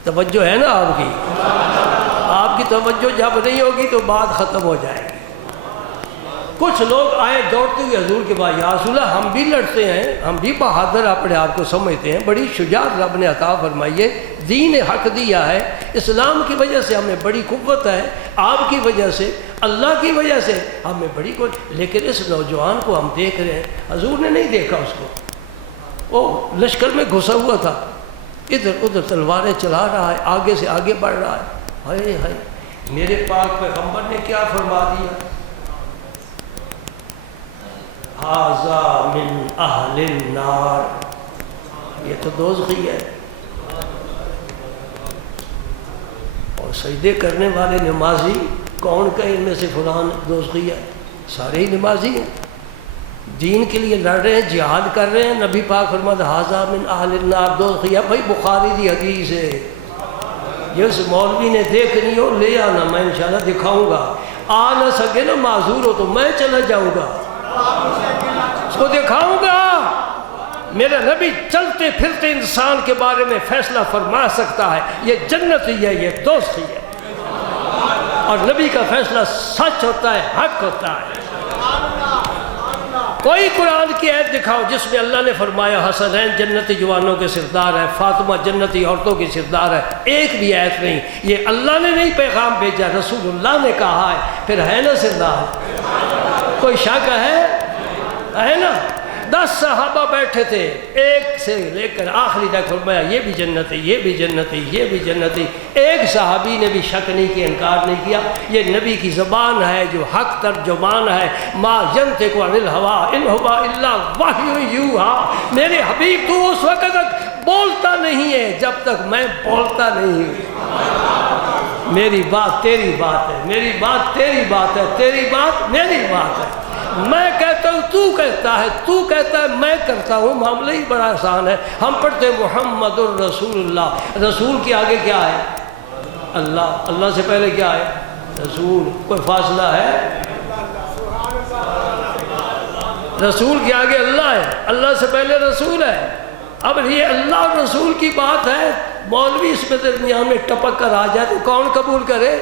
توجہ ہے نا آپ کی؟ آپ کی توجہ جب نہیں ہوگی تو بات ختم ہو جائے گی. کچھ لوگ آئے دوڑتے ہوئے حضور کے پاس، یا رسول اللہ ہم بھی لڑتے ہیں، ہم بھی بہادر اپنے آپ کو سمجھتے ہیں، بڑی شجاعت رب نے عطا فرمائی ہے، دین حق دیا ہے، اسلام کی وجہ سے ہمیں بڑی قوت ہے، آپ کی وجہ سے، اللہ کی وجہ سے ہمیں بڑی قوت. لیکن اس نوجوان کو ہم دیکھ رہے ہیں، حضور نے نہیں دیکھا اس کو. وہ لشکر میں گھسا ہوا تھا، ادھر ادھر تلواریں چلا رہا ہے، آگے سے آگے بڑھ رہا ہے. ہائے ہائے، میرے پاک پیغمبر نے کیا فرما دیا؟ ھذا من اہل النار، یہ تو دوزخی ہے. اور سجدے کرنے والے نمازی کون کہ ان میں سے فلان دوزخی ہے؟ سارے ہی نمازی ہیں، دین کے لیے لڑ رہے ہیں، جہاد کر رہے ہیں. نبی پاک فرماتا ھذا من اہل النار دوزخی ہے. بھائی بخاری دی حدیث ہے، یہ اس مولوی نے دیکھنی ہو لے آنا، میں انشاءاللہ دکھاؤں گا. آ نہ سکے نا معذور ہو تو میں چلا جاؤں گا، اس کو دکھاؤں گا. میرا نبی چلتے پھرتے انسان کے بارے میں فیصلہ فرما سکتا ہے، یہ جنت ہی ہے، یہ دوست ہی ہے. اور نبی کا فیصلہ سچ ہوتا ہے، حق ہوتا ہے۔ کوئی قرآن کی آیت دکھاؤ جس میں اللہ نے فرمایا حسنین جنتی جوانوں کے سردار ہے، فاطمہ جنتی عورتوں کی سردار ہے، ایک بھی آیت نہیں۔ یہ اللہ نے نہیں پیغام بھیجا، رسول اللہ نے کہا ہے، پھر ہے نا سردار؟ کوئی شک ہے نا؟ 10 صحابہ بیٹھے تھے، ایک سے لے کر آخری تک فرمایا یہ بھی جنتی، یہ بھی جنتی، یہ بھی جنتی۔ ایک صحابی نے بھی شک نہیں کیا، انکار نہیں کیا۔ یہ نبی کی زبان ہے جو حق ترجمان ہے۔ ما ینطق عن الہوی ان ہوا الا وحی یوحی۔ میرے حبیب تو اس وقت تک بولتا نہیں ہے جب تک میں بولتا نہیں ہوں۔ میری بات تیری بات ہے، میری بات تیری بات ہے، تیری بات میری بات ہے۔ میں کہتا ہوں تو کہتا ہے، تو کہتا ہے میں کرتا ہوں، معاملہ ہی بڑا آسان ہے۔ ہم پڑھتے ہیں محمد الرسول اللہ، رسول کے آگے کیا ہے؟ اللہ، اللہ سے پہلے کیا ہے؟ رسول۔ کوئی فاصلہ ہے؟ رسول کے آگے اللہ ہے، اللہ سے پہلے رسول ہے۔ اب یہ اللہ اور رسول کی بات ہے، مولوی اس میں درمیان میں ٹپک کر آ جائے تو کون قبول کرے؟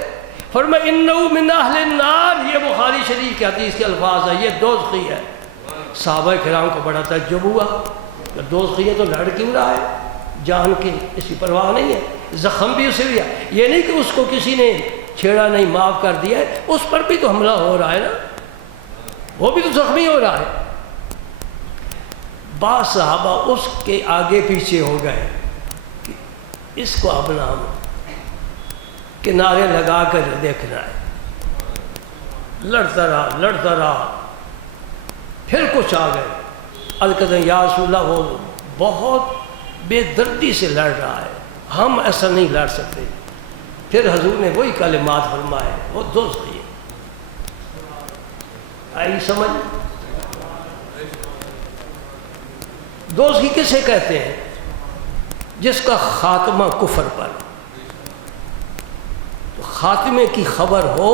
فرمایا انہو من اہل النار، یہ بخاری شریف کی حدیث کے الفاظ ہے، یہ دوزخی ہے۔ صحابہ کرام کو بڑا تعجب ہوا کہ دوزخی ہے تو لڑ کیوں رہا ہے؟ جان کی اس کی پرواہ نہیں ہے، زخم بھی اسے لیا۔ یہ نہیں کہ اس کو کسی نے چھیڑا نہیں، معاف کر دیا ہے، اس پر بھی تو حملہ ہو رہا ہے نا، وہ بھی تو زخمی ہو رہا ہے۔ بعض صحابہ اس کے آگے پیچھے ہو گئے کہ اس کو اپنا ہم کنارے لگا کر دیکھنا ہے۔ لڑتا رہا، پھر کچھ آ گئے، عرض کرتے ہیں یا رسول اللہ وہ بہت بے دردی سے لڑ رہا ہے، ہم ایسا نہیں لڑ سکتے۔ پھر حضور نے وہی کلمات فرمائے، وہ دوزخی ہے۔ آئی سمجھ؟ دوزخی کسے کہتے ہیں؟ جس کا خاتمہ کفر پر، خاتمے کی خبر ہو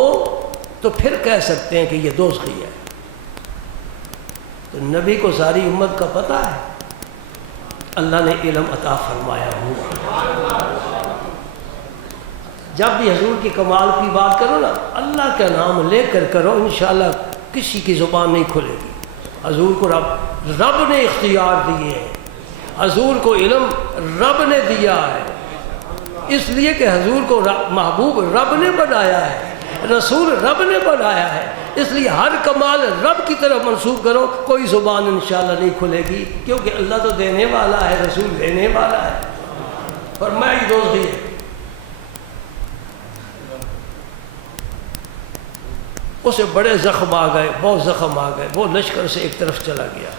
تو پھر کہہ سکتے ہیں کہ یہ دوزخی ہے۔ تو نبی کو ساری امت کا پتہ ہے، اللہ نے علم عطا فرمایا ہوا۔ جب بھی حضور کی کمال کی بات کرو نا، اللہ کا نام لے کر کرو، انشاءاللہ کسی کی زبان نہیں کھلے گی۔ حضور کو رب نے اختیار دیے ہیں، حضور کو علم رب نے دیا ہے، اس لیے کہ حضور کو محبوب رب نے بنایا ہے، رسول رب نے بنایا ہے، اس لیے ہر کمال رب کی طرف منسوب کرو، کوئی زبان انشاءاللہ نہیں کھلے گی، کیونکہ اللہ تو دینے والا ہے، رسول دینے والا ہے۔ فرمایا یہ دوزخی ہے۔ اسے بڑے زخم آ گئے، بہت زخم آ گئے، وہ لشکر سے ایک طرف چلا گیا،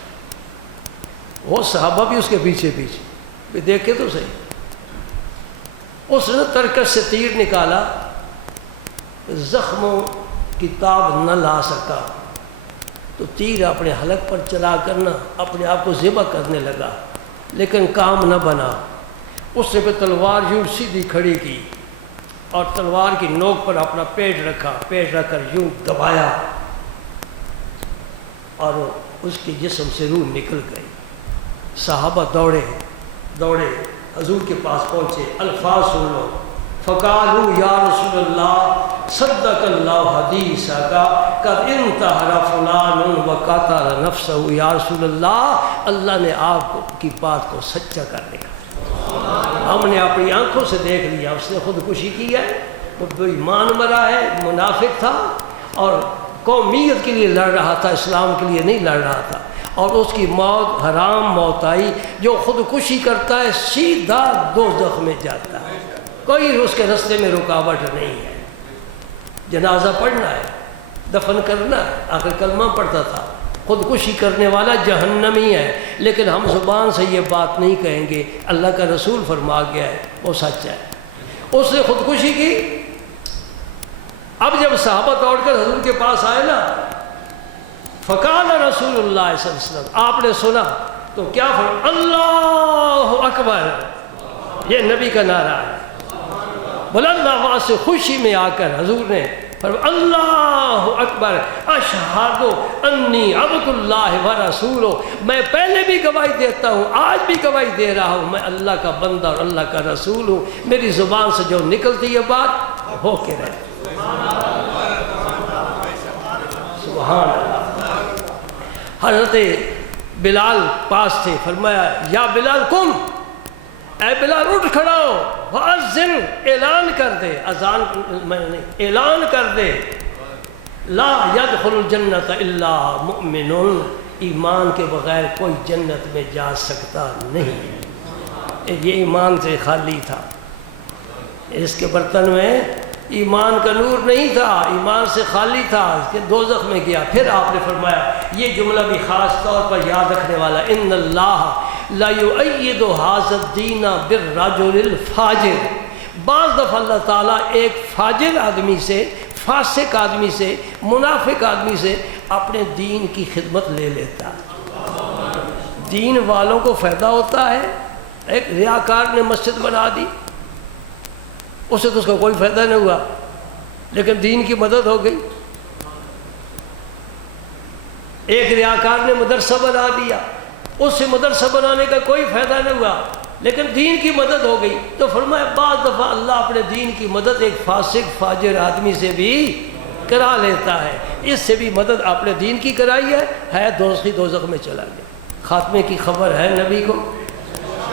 وہ صحابہ بھی اس کے پیچھے بھی دیکھے تو صحیح۔ اس نے ترکش سے تیر نکالا، زخموں کی تاب نہ لا سکا تو تیر اپنے حلق پر چلا کرنا اپنے آپ کو ذبح کرنے لگا، لیکن کام نہ بنا۔ اس نے پھر تلوار یوں سیدھی کھڑی کی اور تلوار کی نوک پر اپنا پیٹ رکھا، پیٹ رکھ کر یوں دبایا اور اس کے جسم سے روح نکل گئی۔ صحابہ دوڑے حضور کے پاس پہنچے، الفاظ سن لو۔ فقالوا یا رسول اللہ صدق اللہ حدیثک قد انتحر فلان وقتل نفسہ۔ یا رسول اللہ، اللہ نے آپ کی بات کو سچا کر دیا، ہم نے اپنی آنکھوں سے دیکھ لیا، اس نے خودکشی کی ہے، وہ بے ایمان مرا ہے، منافق تھا اور قومیت کے لیے لڑ رہا تھا، اسلام کے لیے نہیں لڑ رہا تھا، اور اس کی موت حرام موت آئی۔ جو خودکشی کرتا ہے سیدھا دوزخ میں جاتا ہے، کوئی اس کے رستے میں رکاوٹ نہیں ہے۔ جنازہ پڑھنا ہے، دفن کرنا ہے، آخر کلمہ پڑھتا تھا۔ خودکشی کرنے والا جہنمی ہے، لیکن ہم زبان سے یہ بات نہیں کہیں گے، اللہ کا رسول فرما گیا ہے، وہ سچ ہے۔ اس نے خودکشی کی۔ اب جب صحابہ دوڑ کر حضور کے پاس آئے نا، فقال رسول اللہ صلی اللہ علیہ وسلم، آپ نے سنا تو کیا فرمایا؟ اللہ اکبر، یہ نبی کا نعرہ ہے۔ بلند آواز سے خوشی میں آ کر حضور نے فرمایا اللہ اکبر اشہد انی عبد اللہ و رسولہ، میں پہلے بھی گواہی دیتا ہوں، آج بھی گواہی دے رہا ہوں، میں اللہ کا بندہ اور اللہ کا رسول ہوں، میری زبان سے جو نکلتی ہے بات ہو کے رہے۔ سبحان اللہ۔ حضرت بلال پاس تھے، فرمایا یا بلال قم، اے بلال اٹھ کھڑا ہو، وَأَذِّن، اعلان کر دے، اذان میں نہیں، اعلان کر دے، لا يدخل الجنت الا مؤمن، ایمان کے بغیر کوئی جنت میں جا سکتا نہیں۔ یہ ایمان سے خالی تھا، اس کے برتن میں ایمان کا نور نہیں تھا، ایمان سے خالی تھا، اس کے دوزخ میں گیا۔ پھر آپ نے فرمایا یہ جملہ بھی خاص طور پر یاد رکھنے والا، ان اللہ لا یؤید ھذا الدین بالرجل الفاجر۔ بعض دفعہ اللہ تعالیٰ ایک فاجر آدمی سے، فاسق آدمی سے، منافق آدمی سے اپنے دین کی خدمت لے لیتا ہے۔ دین والوں کو فائدہ ہوتا ہے۔ ایک ریاکار نے مسجد بنا دی، اس سے تو اس کا کوئی فائدہ نہیں ہوا، لیکن دین کی مدد ہو گئی۔ ایک ریاکار نے مدرسہ بنا دیا، اس سے مدرسہ بنانے کا کوئی فائدہ نہیں ہوا، لیکن دین کی مدد ہو گئی۔ تو فرمایا بعض دفعہ اللہ اپنے دین کی مدد ایک فاسق فاجر آدمی سے بھی کرا لیتا ہے۔ اس سے بھی مدد آپ نے دین کی کرائی ہے دوزخی دوزخ میں چلا گیا۔ خاتمے کی خبر ہے نبی کو،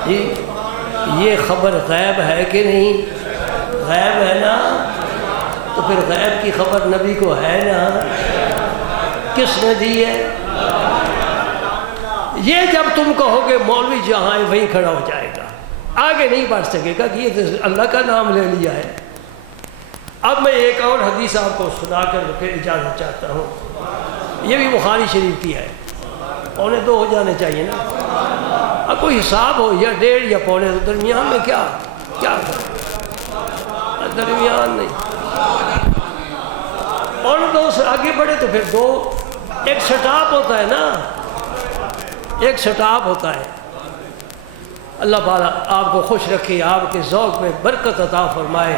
یہ خبر غیب ہے کہ نہیں؟ غیب ہے نا، تو پھر غیب کی خبر نبی کو ہے نا، کس نے دی ہے؟ یہ جب تم کہو گے مولوی جہاں ہے وہیں کھڑا ہو جائے گا، آگے نہیں بڑھ سکے گا کہ یہ تو اللہ کا نام لے لیا ہے۔ اب میں ایک اور حدیث آپ کو سنا کر پھر اجازت چاہتا ہوں، یہ بھی بخاری شریف کی ہے۔ 1:45 ہو جانے چاہیے نا، اب کوئی حساب ہو یا 1:30 یا 1:45، تو درمیان میں کیا درمیان نہیں۔ 2 سے آگے بڑھے تو پھر 2، ایک سٹاپ ہوتا ہے نا، ایک سٹاپ ہوتا ہے۔ اللہ تعالیٰ آپ کو خوش رکھے، آپ کے ذوق میں برکت عطا فرمائے،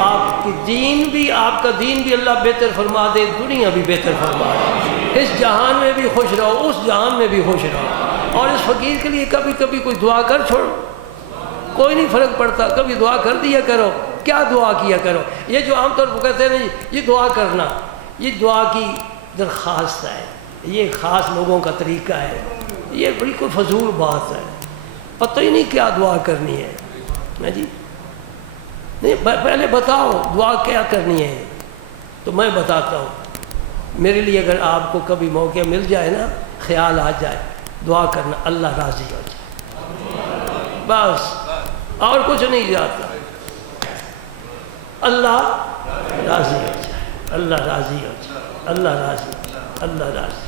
آپ کا دین بھی اللہ بہتر فرما دے، دنیا بھی بہتر فرما دے، اس جہان میں بھی خوش رہو، اس جہان میں بھی خوش رہو۔ اور اس فقیر کے لیے کبھی کبھی کوئی دعا کر چھوڑو، کوئی نہیں فرق پڑتا، کبھی دعا کر دیا کرو۔ کیا دعا کیا کرو؟ یہ جو عام طور پر کہتے ہیں یہ دعا کرنا، یہ دعا کی درخواست ہے، یہ خاص لوگوں کا طریقہ ہے، یہ بالکل فضول بات ہے، پتہ ہی نہیں کیا دعا کرنی ہے جی۔ نہیں، پہلے بتاؤ دعا کیا کرنی ہے، تو میں بتاتا ہوں۔ میرے لیے اگر آپ کو کبھی موقع مل جائے نا، خیال آ جائے، دعا کرنا اللہ راضی ہو جائے، بس اور کچھ نہیں جاتا۔ اللہ راضی ہو جائے، اللہ راضی ہو جائے، اللہ راضی، اللہ راضی۔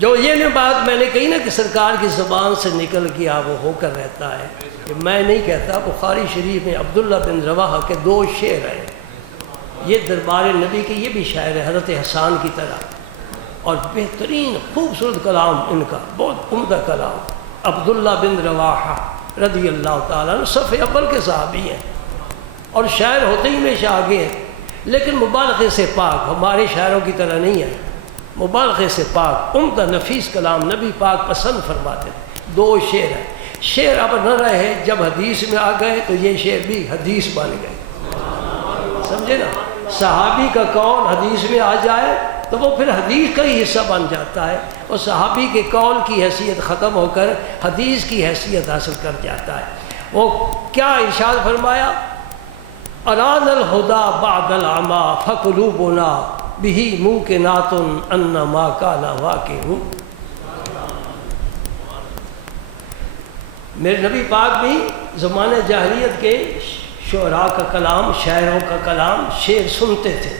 جو یہ بات میں نے کہی نا کہ سرکار کی زبان سے نکل گیا وہ ہو کر رہتا ہے، کہ میں نہیں کہتا۔ بخاری شریف میں عبداللہ بن رواحہ کے 2 شعر ہیں، یہ دربار نبی کے یہ بھی شاعر ہے حضرت حسان کی طرح، اور بہترین خوبصورت کلام ان کا، بہت عمدہ کلام۔ عبداللہ بن رواحہ رضی اللہ تعالیٰ عنہ صف اول کے صحابی ہیں، اور شاعر ہوتے ہی ہمیشہ آگے ہیں، لیکن مبالغے سے پاک، ہمارے شاعروں کی طرح نہیں ہے، مبالغے سے پاک، عمدہ نفیس کلام نبی پاک پسند فرماتے ہیں۔ 2 شعر ہیں، شعر اب نہ رہے، جب حدیث میں آ گئے تو یہ شعر بھی حدیث بن گئے، سمجھے نا؟ صحابی کا قول حدیث میں آ جائے تو وہ پھر حدیث کا ہی حصہ بن جاتا ہے، اور صحابی کے قول کی حیثیت ختم ہو کر حدیث کی حیثیت حاصل کر جاتا ہے۔ وہ کیا ارشاد فرمایا؟ ارانا الہدی بعد العمی فقلوبنا بہ موقنات ان ما کان واقع۔ میرے نبی پاک بھی زمانہ جاہلیت کے شعراء کا کلام، شاعروں کا کلام، شعر سنتے تھے۔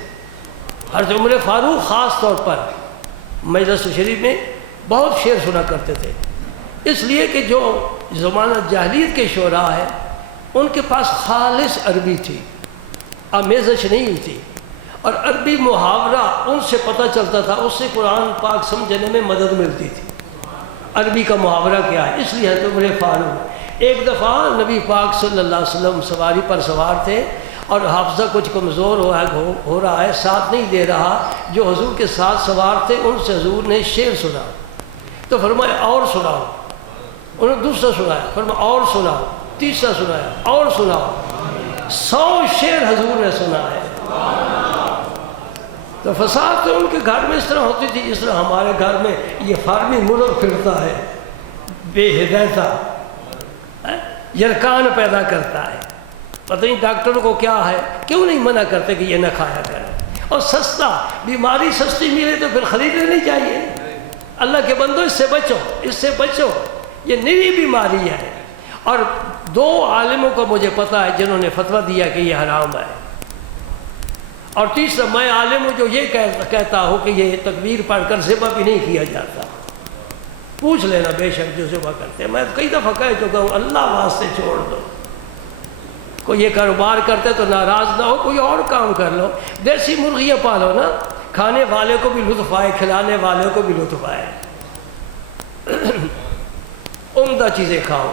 حضرت عمر فاروق خاص طور پر مجلس شریف میں بہت شعر سنا کرتے تھے، اس لیے کہ جو زمانہ جاہلیت کے شعراء ہیں ان کے پاس خالص عربی تھی، آمیزش نہیں تھی، اور عربی محاورہ ان سے پتہ چلتا تھا، اس سے قرآن پاک سمجھنے میں مدد ملتی تھی، عربی کا محاورہ کیا ہے۔ اس لیے حضرت عمر فاروق ایک دفعہ نبی پاک صلی اللہ علیہ وسلم سواری پر سوار تھے، اور حافظہ کچھ کمزور ہو رہا ہے، ساتھ نہیں دے رہا، جو حضور کے ساتھ سوار تھے ان سے حضور نے شعر سنا، تو فرمایا اور سناؤ، انہوں نے دوسرا سنایا، فرمایا اور سناؤ، تیسرا سنایا، اور سناؤ، 100 شعر حضور نے سنا ہے۔ تو فساد تو ان کے گھر میں اس طرح ہوتی تھی جس طرح ہمارے گھر میں یہ فارمی ملک پھرتا ہے، بے ہدایتا یرکان پیدا کرتا ہے، پتہ نہیں ڈاکٹر کو کیا ہے، کیوں نہیں منع کرتے کہ یہ نہ کھایا کرے؟ اور سستا، بیماری سستی ملے تو پھر خرید لینی چاہیے۔ اللہ کے بندو، اس سے بچو، اس سے بچو، یہ نئی بیماری ہے۔ اور 2 عالموں کو مجھے پتہ ہے جنہوں نے فتویٰ دیا کہ یہ حرام ہے، اور تیسرا میں عالم ہوں جو یہ کہتا ہوں کہ یہ تکبیر پڑھ کر ذبح بھی نہیں کیا جاتا۔ پوچھ لینا بے شک جو ذبح کرتے ہیں، میں کئی دفعہ کہہ چکا ہوں اللہ واسطے چھوڑ دو، کوئی یہ کاروبار کرتے تو ناراض نہ ہو، کوئی اور کام کر لو، دیسی مرغیاں پالو نا، کھانے والے کو بھی لطف آئے، کھلانے والے کو بھی لطف آئے، عمدہ چیزیں کھاؤ۔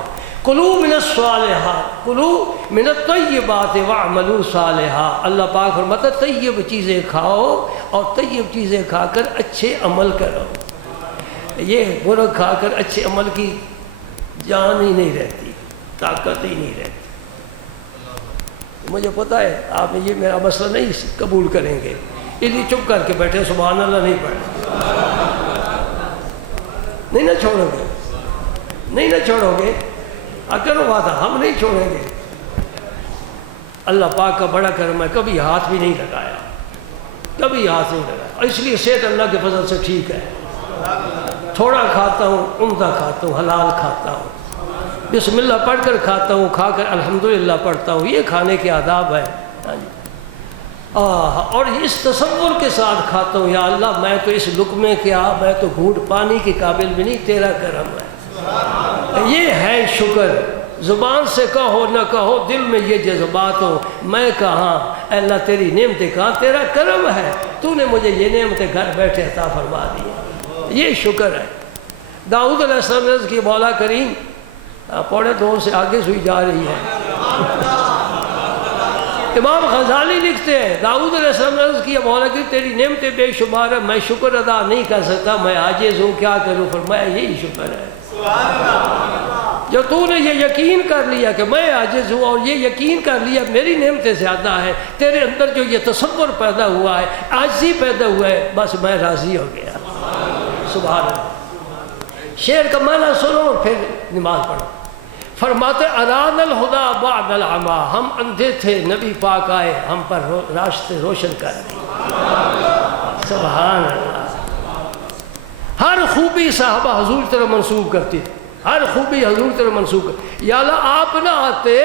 کلوا من الصالحات، کلوا من الطیبات واعملوا صالحا، اللہ پاک فرماتا ہے طیب چیزیں کھاؤ اور طیب چیزیں کھا کر اچھے عمل کرو۔ یہ مرغ کھا کر اچھے عمل کی جان ہی نہیں رہتی، طاقت ہی نہیں رہتی۔ مجھے پتہ ہے آپ یہ میرا مسئلہ نہیں قبول کریں گے، اس لیے چپ کر کے بیٹھے، سبحان اللہ نہیں پڑھیں، نہیں نہ چھوڑو گے، نہیں نہ چھوڑو گے، کرو وعدہ ہم نہیں چھوڑیں گے۔ اللہ پاک کا بڑا کرم ہے، کبھی ہاتھ بھی نہیں لگایا، کبھی ہاتھ نہیں لگایا، اس لیے صحت اللہ کے فضل سے ٹھیک ہے، تھوڑا کھاتا ہوں، عمدہ کھاتا ہوں، حلال کھاتا ہوں، بسم اللہ پڑھ کر کھاتا ہوں، کھا کر الحمدللہ پڑھتا ہوں، یہ کھانے کے آداب ہے۔ اور اس تصور کے ساتھ کھاتا ہوں، یا اللہ میں تو اس لقمے کیا، میں تو گھونٹ پانی کے قابل بھی نہیں، تیرا کرم ہے۔ یہ ہے شکر، زبان سے کہو نہ کہو، دل میں یہ جذبات ہو، میں کہاں، اے اللہ تیری نعمتیں کہاں، تیرا کرم ہے، تو نے مجھے یہ نعمتیں گھر بیٹھے عطا فرما دی، یہ شکر ہے۔ داؤد علیہ السلام نے عرض کی مولا کریم، 2:15 سے آگے سوئی جا رہی ہے۔ امام غزالی لکھتے ہیں داؤد علیہ السلام نے عرض کیا مولا کریم تیری نعمتیں بے شمار ہے، میں شکر ادا نہیں کر سکتا، میں عاجز ہوں، کیا کروں؟ فرمایا یہی شکر ہے۔ جو تو نے یہ یقین کر لیا کہ میں عاجز ہوں، اور یہ یقین کر لیا میری نعمتیں زیادہ ہیں، تیرے اندر جو یہ تصور پیدا ہوا ہے، عاجزی پیدا ہوا ہے، بس میں راضی ہو گیا۔ سبحان اللہ۔ شعر کا معنی سنو اور پھر نماز پڑھو۔ فرماتے اران الہدا بعد العما، ہم اندھے تھے، نبی پاک آئے ہم پر راستے روشن کر دی۔ سبحان اللہ۔ ہر خوبی صحابہ حضور طرف منسوب کرتی تھی، ہر خوبی حضور طرف منسوب کرتی، یا اللہ آپ نہ آتے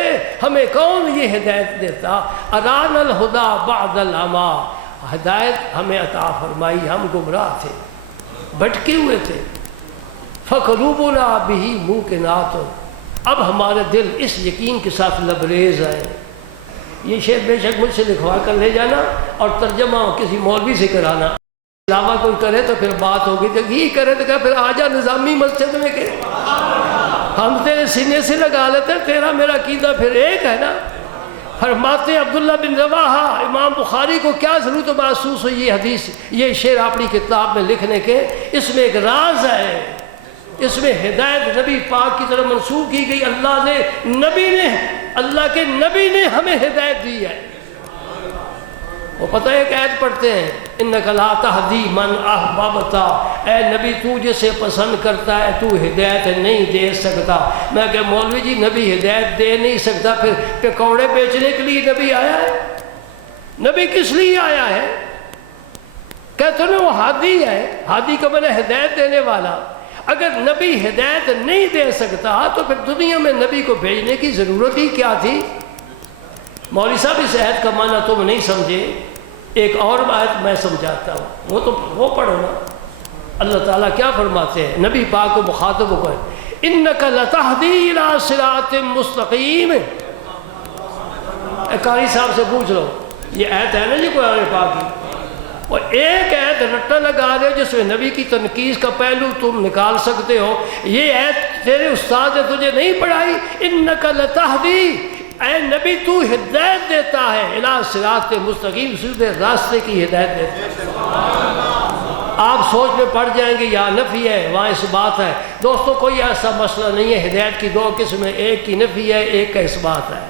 ہمیں کون یہ ہدایت دیتا؟ اران الہدا بعد العما، ہدایت ہمیں عطا فرمائی، ہم گمراہ تھے، بھٹکے ہوئے تھے۔ فقلوبنا بہ موقنات، اب ہمارے دل اس یقین کے ساتھ لبریز ہیں۔ یہ شعر بے شک مجھ سے لکھوا کر لے جانا اور ترجمہ کسی مولوی سے کرانا، علاوہ کوئی کرے تو پھر بات ہوگی، جب یہ کرے تو کیا پھر آجا نظامی مسجد میں کہ ہم تیرے سینے سے لگا لیتے، تیرا میرا عقیدہ پھر ایک ہے نا۔ فرماتے ہیں عبداللہ بن رواحہ، امام بخاری کو کیا ضرورت محسوس ہوئی یہ حدیث، یہ شعر اپنی کتاب میں لکھنے کے؟ اس میں ایک راز ہے، اس میں ہدایت نبی پاک کی طرف منسوخ کی گئی، اللہ کے نبی نے ہمیں ہدایت دی ہے۔ وہ پتہ ہے ایک آیت پڑھتے ہیں انک لا تہدی من احببت، اے نبی تو جسے پسند کرتا ہے تو ہدایت نہیں دے سکتا۔ میں کہ مولوی جی نبی ہدایت دے نہیں سکتا، پھر پکوڑے بیچنے کے لیے نبی آیا ہے؟ نبی کس لیے آیا ہے؟ کہتے ہیں وہ ہادی ہے، ہادی کا معنی ہدایت دینے والا۔ اگر نبی ہدایت نہیں دے سکتا تو پھر دنیا میں نبی کو بھیجنے کی ضرورت ہی کیا تھی؟ مولوی صاحب اس آیت کا معنی تم نہیں سمجھے، ایک اور آیت میں سمجھاتا ہوں، وہ پڑھو نا۔ اللہ تعالیٰ کیا فرماتے ہیں نبی پاک کو مخاطب ہو کر، انک لتہدی الی صراط مستقیم۔ قاری صاحب سے پوچھ لو، یہ آیت ہے نا جی قرآن پاک کی، اور ایک آیت رٹا لگا رہے ہو جس میں نبی کی تنقید کا پہلو تم نکال سکتے ہو۔ یہ آیت تیرے استاد نے تجھے نہیں پڑھائی؟ انک لتہدی، اے نبی تو ہدایت دیتا ہے، الی صراط مستقیم، سیدھے راستے کی ہدایت دیتا ہے۔ آپ سوچ میں پڑ جائیں گے یہاں نفی ہے وہاں اس بات ہے۔ دوستو کوئی ایسا مسئلہ نہیں ہے، ہدایت کی 2 قسمیں، ایک کی نفی ہے، ایک کا اس بات ہے۔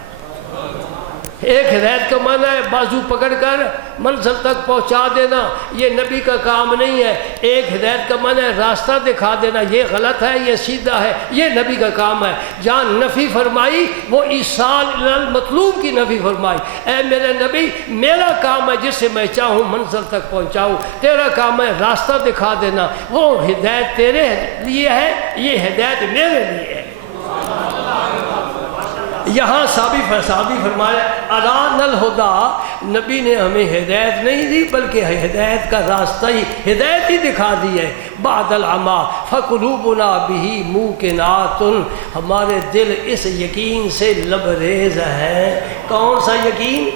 ایک ہدایت کا معنی ہے بازو پکڑ کر منزل تک پہنچا دینا، یہ نبی کا کام نہیں ہے۔ ایک ہدایت کا معنی ہے راستہ دکھا دینا، یہ غلط ہے یہ سیدھا ہے، یہ نبی کا کام ہے۔ جہاں نفی فرمائی وہ ایصال الی المطلوب کی نفی فرمائی، اے میرے نبی میرا کام ہے جس سے میں چاہوں منزل تک پہنچاؤں، تیرا کام ہے راستہ دکھا دینا، وہ ہدایت تیرے لیے ہے، یہ ہدایت میرے لیے ہے۔ یہاں صحابی فرمایا اران الہدی، نبی نے ہمیں ہدایت نہیں دی بلکہ ہدایت کا راستہ ہی، ہدایت ہی دکھا دی ہے۔ بعد العمی فقلوبنا بہ موقنات، ہمارے دل اس یقین سے لبریز ہیں۔ کون سا یقین؟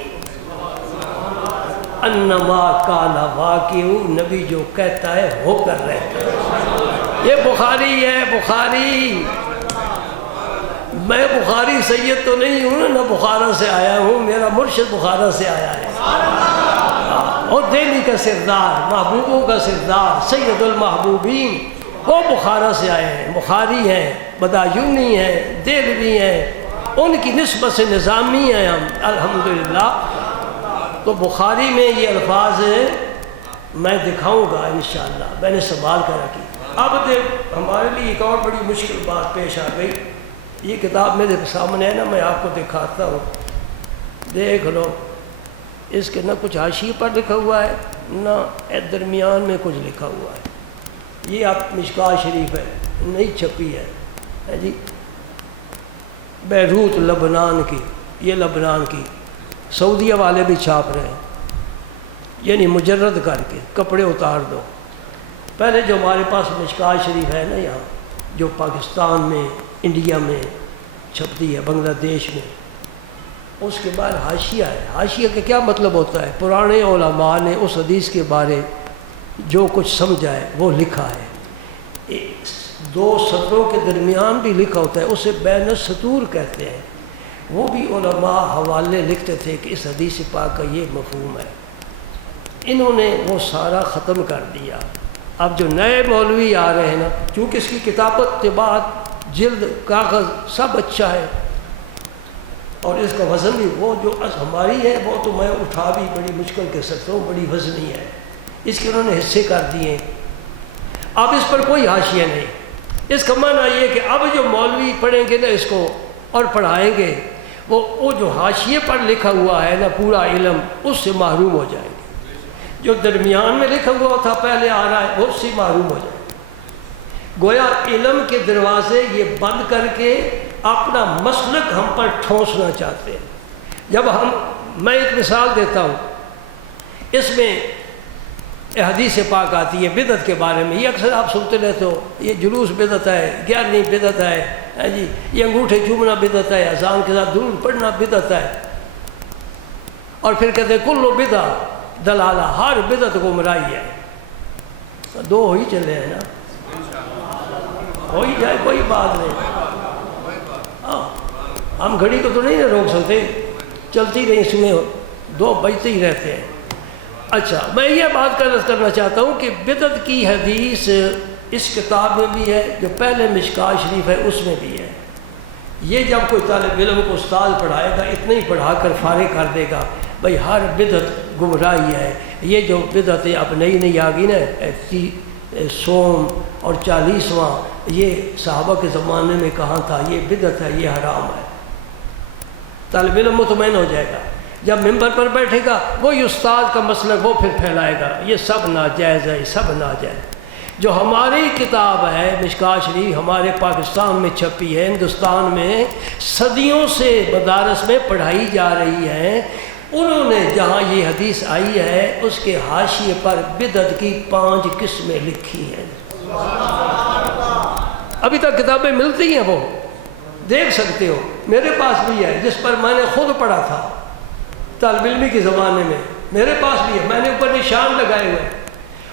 انما کان واقع، نبی جو کہتا ہے ہو کر رہتا ہے۔ یہ بخاری ہے، بخاری۔ میں بخاری سید تو نہیں ہوں نہ بخارا سے آیا ہوں، میرا مرشد بخارا سے آیا ہے، اور دہلی کا سردار، محبوبوں کا سردار، سید المحبوبین، وہ بخارا سے آئے ہیں، بخاری ہیں، بدایونی ہیں، دہلوی ہیں، ان کی نسبت سے نظامی ہیں ہم الحمدللہ۔ تو بخاری میں یہ الفاظ میں دکھاؤں گا انشاءاللہ، میں نے سنبھال کر رکھی۔ اب ہمارے لیے ایک اور بڑی مشکل بات پیش آ گئی، یہ کتاب میرے سامنے ہے نا، میں آپ کو دکھاتا ہوں، دیکھ لو، اس کے نہ کچھ حاشیے پر لکھا ہوا ہے نہ درمیان میں کچھ لکھا ہوا ہے۔ یہ آپ مشکاہ شریف ہے، نہیں چھپی ہے جی، بیروت لبنان کی، یہ لبنان کی، سعودیہ والے بھی چھاپ رہے ہیں، یعنی مجرد کر کے کپڑے اتار دو۔ پہلے جو ہمارے پاس مشکاہ شریف ہے نا یہاں، جو پاکستان میں، انڈیا میں چھپتی ہے، بنگلہ دیش میں، اس کے بعد حاشیہ ہے۔ حاشیہ کا کیا مطلب ہوتا ہے؟ پرانے علماء نے اس حدیث کے بارے جو کچھ سمجھا ہے وہ لکھا ہے، دو سطروں کے درمیان بھی لکھا ہوتا ہے، اسے بین السطور کہتے ہیں۔ وہ بھی علماء حوالے لکھتے تھے کہ اس حدیث پاک کا یہ مفہوم ہے، انہوں نے وہ سارا ختم کر دیا۔ اب جو نئے مولوی آ رہے ہیں نا، چونکہ اس کی کتابت طباعت، جلد، کاغذ سب اچھا ہے، اور اس کا وزن بھی وہ جو ہماری ہے وہ تو میں اٹھا بھی بڑی مشکل کے سکتا ہوں، بڑی وزنی ہے، اس کے انہوں نے حصے کر دیے۔ اب اس پر کوئی حاشیہ نہیں۔ اس کا معنی یہ کہ اب جو مولوی پڑھیں گے نا اس کو اور پڑھائیں گے، وہ جو حاشیے پر لکھا ہوا ہے نا پورا علم، اس سے محروم ہو جائیں گے۔ جو درمیان میں لکھا ہوا تھا پہلے آ رہا ہے، وہ اس سے محروم ہو جائیں گے۔ گویا علم کے دروازے یہ بند کر کے اپنا مسلک ہم پر ٹھونسنا چاہتے ہیں۔ جب میں ایک مثال دیتا ہوں، اس میں حدیث پاک آتی ہے بدعت کے بارے میں، یہ اکثر آپ سنتے رہتے ہو، یہ جلوس بدعت ہے، 11ویں بدعت ہے جی، یہ انگوٹھے چومنا بدعت ہے، اذان کے ساتھ درود پڑھنا بدعت ہے، اور پھر کہتے ہیں کل بدعت دلالہ، ہر بدعت گمراہی ہے۔ دو ہی چلے ہیں نا، ہو ہی جائے کوئی بات نہیں، ہم گھڑی کو تو نہیں روک سکتے، چلتی رہی سوئیں دو بجتے ہی رہتے ہیں۔ اچھا، میں یہ بات کرنا چاہتا ہوں کہ بدعت کی حدیث اس کتاب میں بھی ہے، جو پہلے مشکاہ شریف ہے اس میں بھی ہے۔ یہ جب کوئی طالب علم کو استاد پڑھائے گا، اتنا ہی پڑھا کر فارغ کر دے گا، بھئی ہر بدعت گمراہی ہے۔ یہ جو بدعتیں اب نئی آ گئی نا، سوم اور 40واں، یہ صحابہ کے زمانے میں کہاں تھا؟ یہ بدعت ہے، یہ حرام ہے۔ طالب علم مطمئن ہو جائے گا، جب ممبر پر بیٹھے گا وہی استاد کا مسلک وہ پھر پھیلائے گا، یہ سب ناجائز ہے، یہ سب ناجائز۔ جو ہماری کتاب ہے مشکاہ شریف، ہمارے پاکستان میں چھپی ہے، ہندوستان میں صدیوں سے مدارس میں پڑھائی جا رہی ہے، انہوں نے جہاں یہ حدیث آئی ہے اس کے حاشیے پر بدعت کی 5 قسمیں لکھی ہیں۔ ابھی تک کتابیں ملتی ہیں، وہ دیکھ سکتے ہو، میرے پاس بھی ہے، جس پر میں نے خود پڑھا تھا طالب علمی کے زمانے میں، میرے پاس بھی ہے، میں نے اوپر نشان لگائے ہوئے۔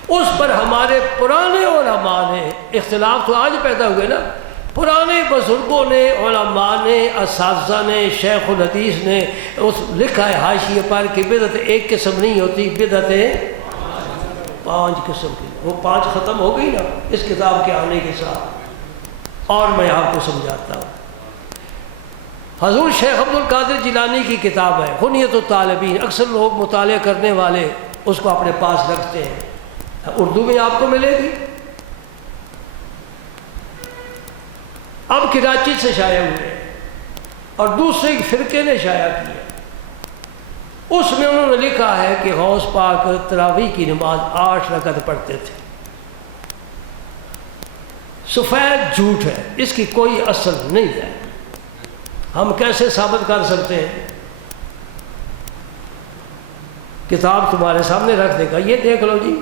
اس پر ہمارے پرانے علماء نے، اختلاف تو آج پیدا ہوئے نا، پرانے بزرگوں نے، علماء نے، اساتذہ نے، شیخ الحدیث نے لکھا ہے حاشیے پر کہ بدعت ایک قسم نہیں ہوتی، بدعتیں 5 قسم کی۔ وہ 5 ختم ہو گئی نا اس کتاب کے آنے کے ساتھ، اور میں آپ کو سمجھاتا ہوں۔ حضور شیخ عبد القادر جیلانی کی کتاب ہے غنیۃ الطالبین، اکثر لوگ مطالعہ کرنے والے اس کو اپنے پاس رکھتے ہیں، اردو میں آپ کو ملے گی، اب کراچی سے شائع ہوئے اور دوسرے فرقے نے شائع کیا۔ اس میں انہوں نے لکھا ہے کہ غوث پاک تراویح کی نماز 8 رکعت پڑھتے تھے۔ سفید جھوٹ ہے، اس کی کوئی اصل نہیں ہے، ہم کیسے ثابت کر سکتے ہیں؟ کتاب تمہارے سامنے رکھ دے گا، یہ دیکھ لو جی،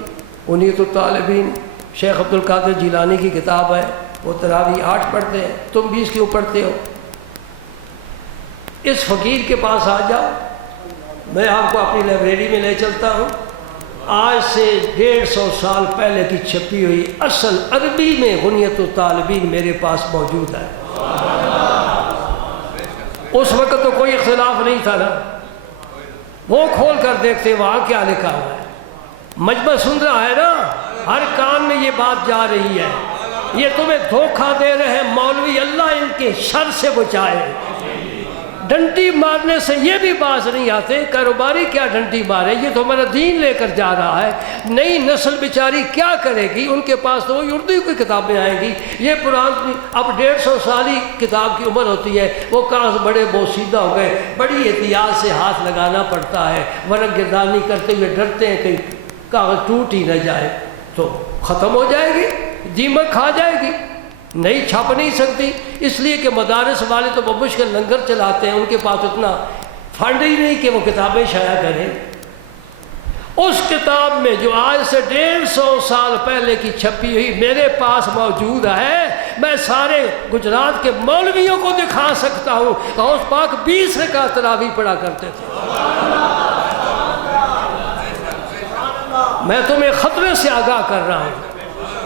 غنیۃ الطالبین شیخ عبد القادر جیلانی کی کتاب ہے، وہ تراویح 8 پڑھتے ہیں، تم 20 کیوں پڑھتے ہو؟ اس فقیر کے پاس آ جاؤ، میں آپ کو اپنی لائبریری میں لے چلتا ہوں، آج سے 150 سال پہلے کی چھپی ہوئی اصل عربی میں غنیۃ الطالبین میرے پاس موجود ہے۔ اس وقت تو کوئی اختلاف نہیں تھا نا، وہ کھول کر دیکھتے وہاں کیا لکھا ہوا ہے۔ مجمع سن رہا ہے نا، ہر کان میں یہ بات جا رہی ہے، یہ تمہیں دھوکہ دے رہے ہیں مولوی، اللہ ان کے شر سے بچائے۔ ڈنڈی مارنے سے یہ بھی باز نہیں آتے، کاروباری کیا ڈنڈی مارے، یہ تو ہمارا دین لے کر جا رہا ہے۔ نئی نسل بیچاری کیا کرے گی؟ ان کے پاس تو اردو کی کتابیں آئیں گی، یہ پرانی اب 150 سالی کتاب کی عمر ہوتی ہے، وہ کاغذ بڑے بوسیدہ ہو گئے، بڑی احتیاط سے ہاتھ لگانا پڑتا ہے، ورق گردانی کرتے ہوئے ڈرتے ہیں کہ کاغذ ٹوٹ ہی نہ جائے تو ختم ہو جائے گی، دیمک کھا جائے گی، نہیں چھپ نہیں سکتی، اس لیے کہ مدارس والے تو بمشکل لنگر چلاتے ہیں، ان کے پاس اتنا فنڈ ہی نہیں کہ وہ کتابیں شائع کریں۔ اس کتاب میں جو آج سے 150 سال پہلے کی چھپی ہوئی میرے پاس موجود ہے، میں سارے گجرات کے مولویوں کو دکھا سکتا ہوں، غوث پاک 20 رکعت تراویح پڑھا کرتے تھے۔ میں تمہیں خطرے سے آگاہ کر رہا ہوں،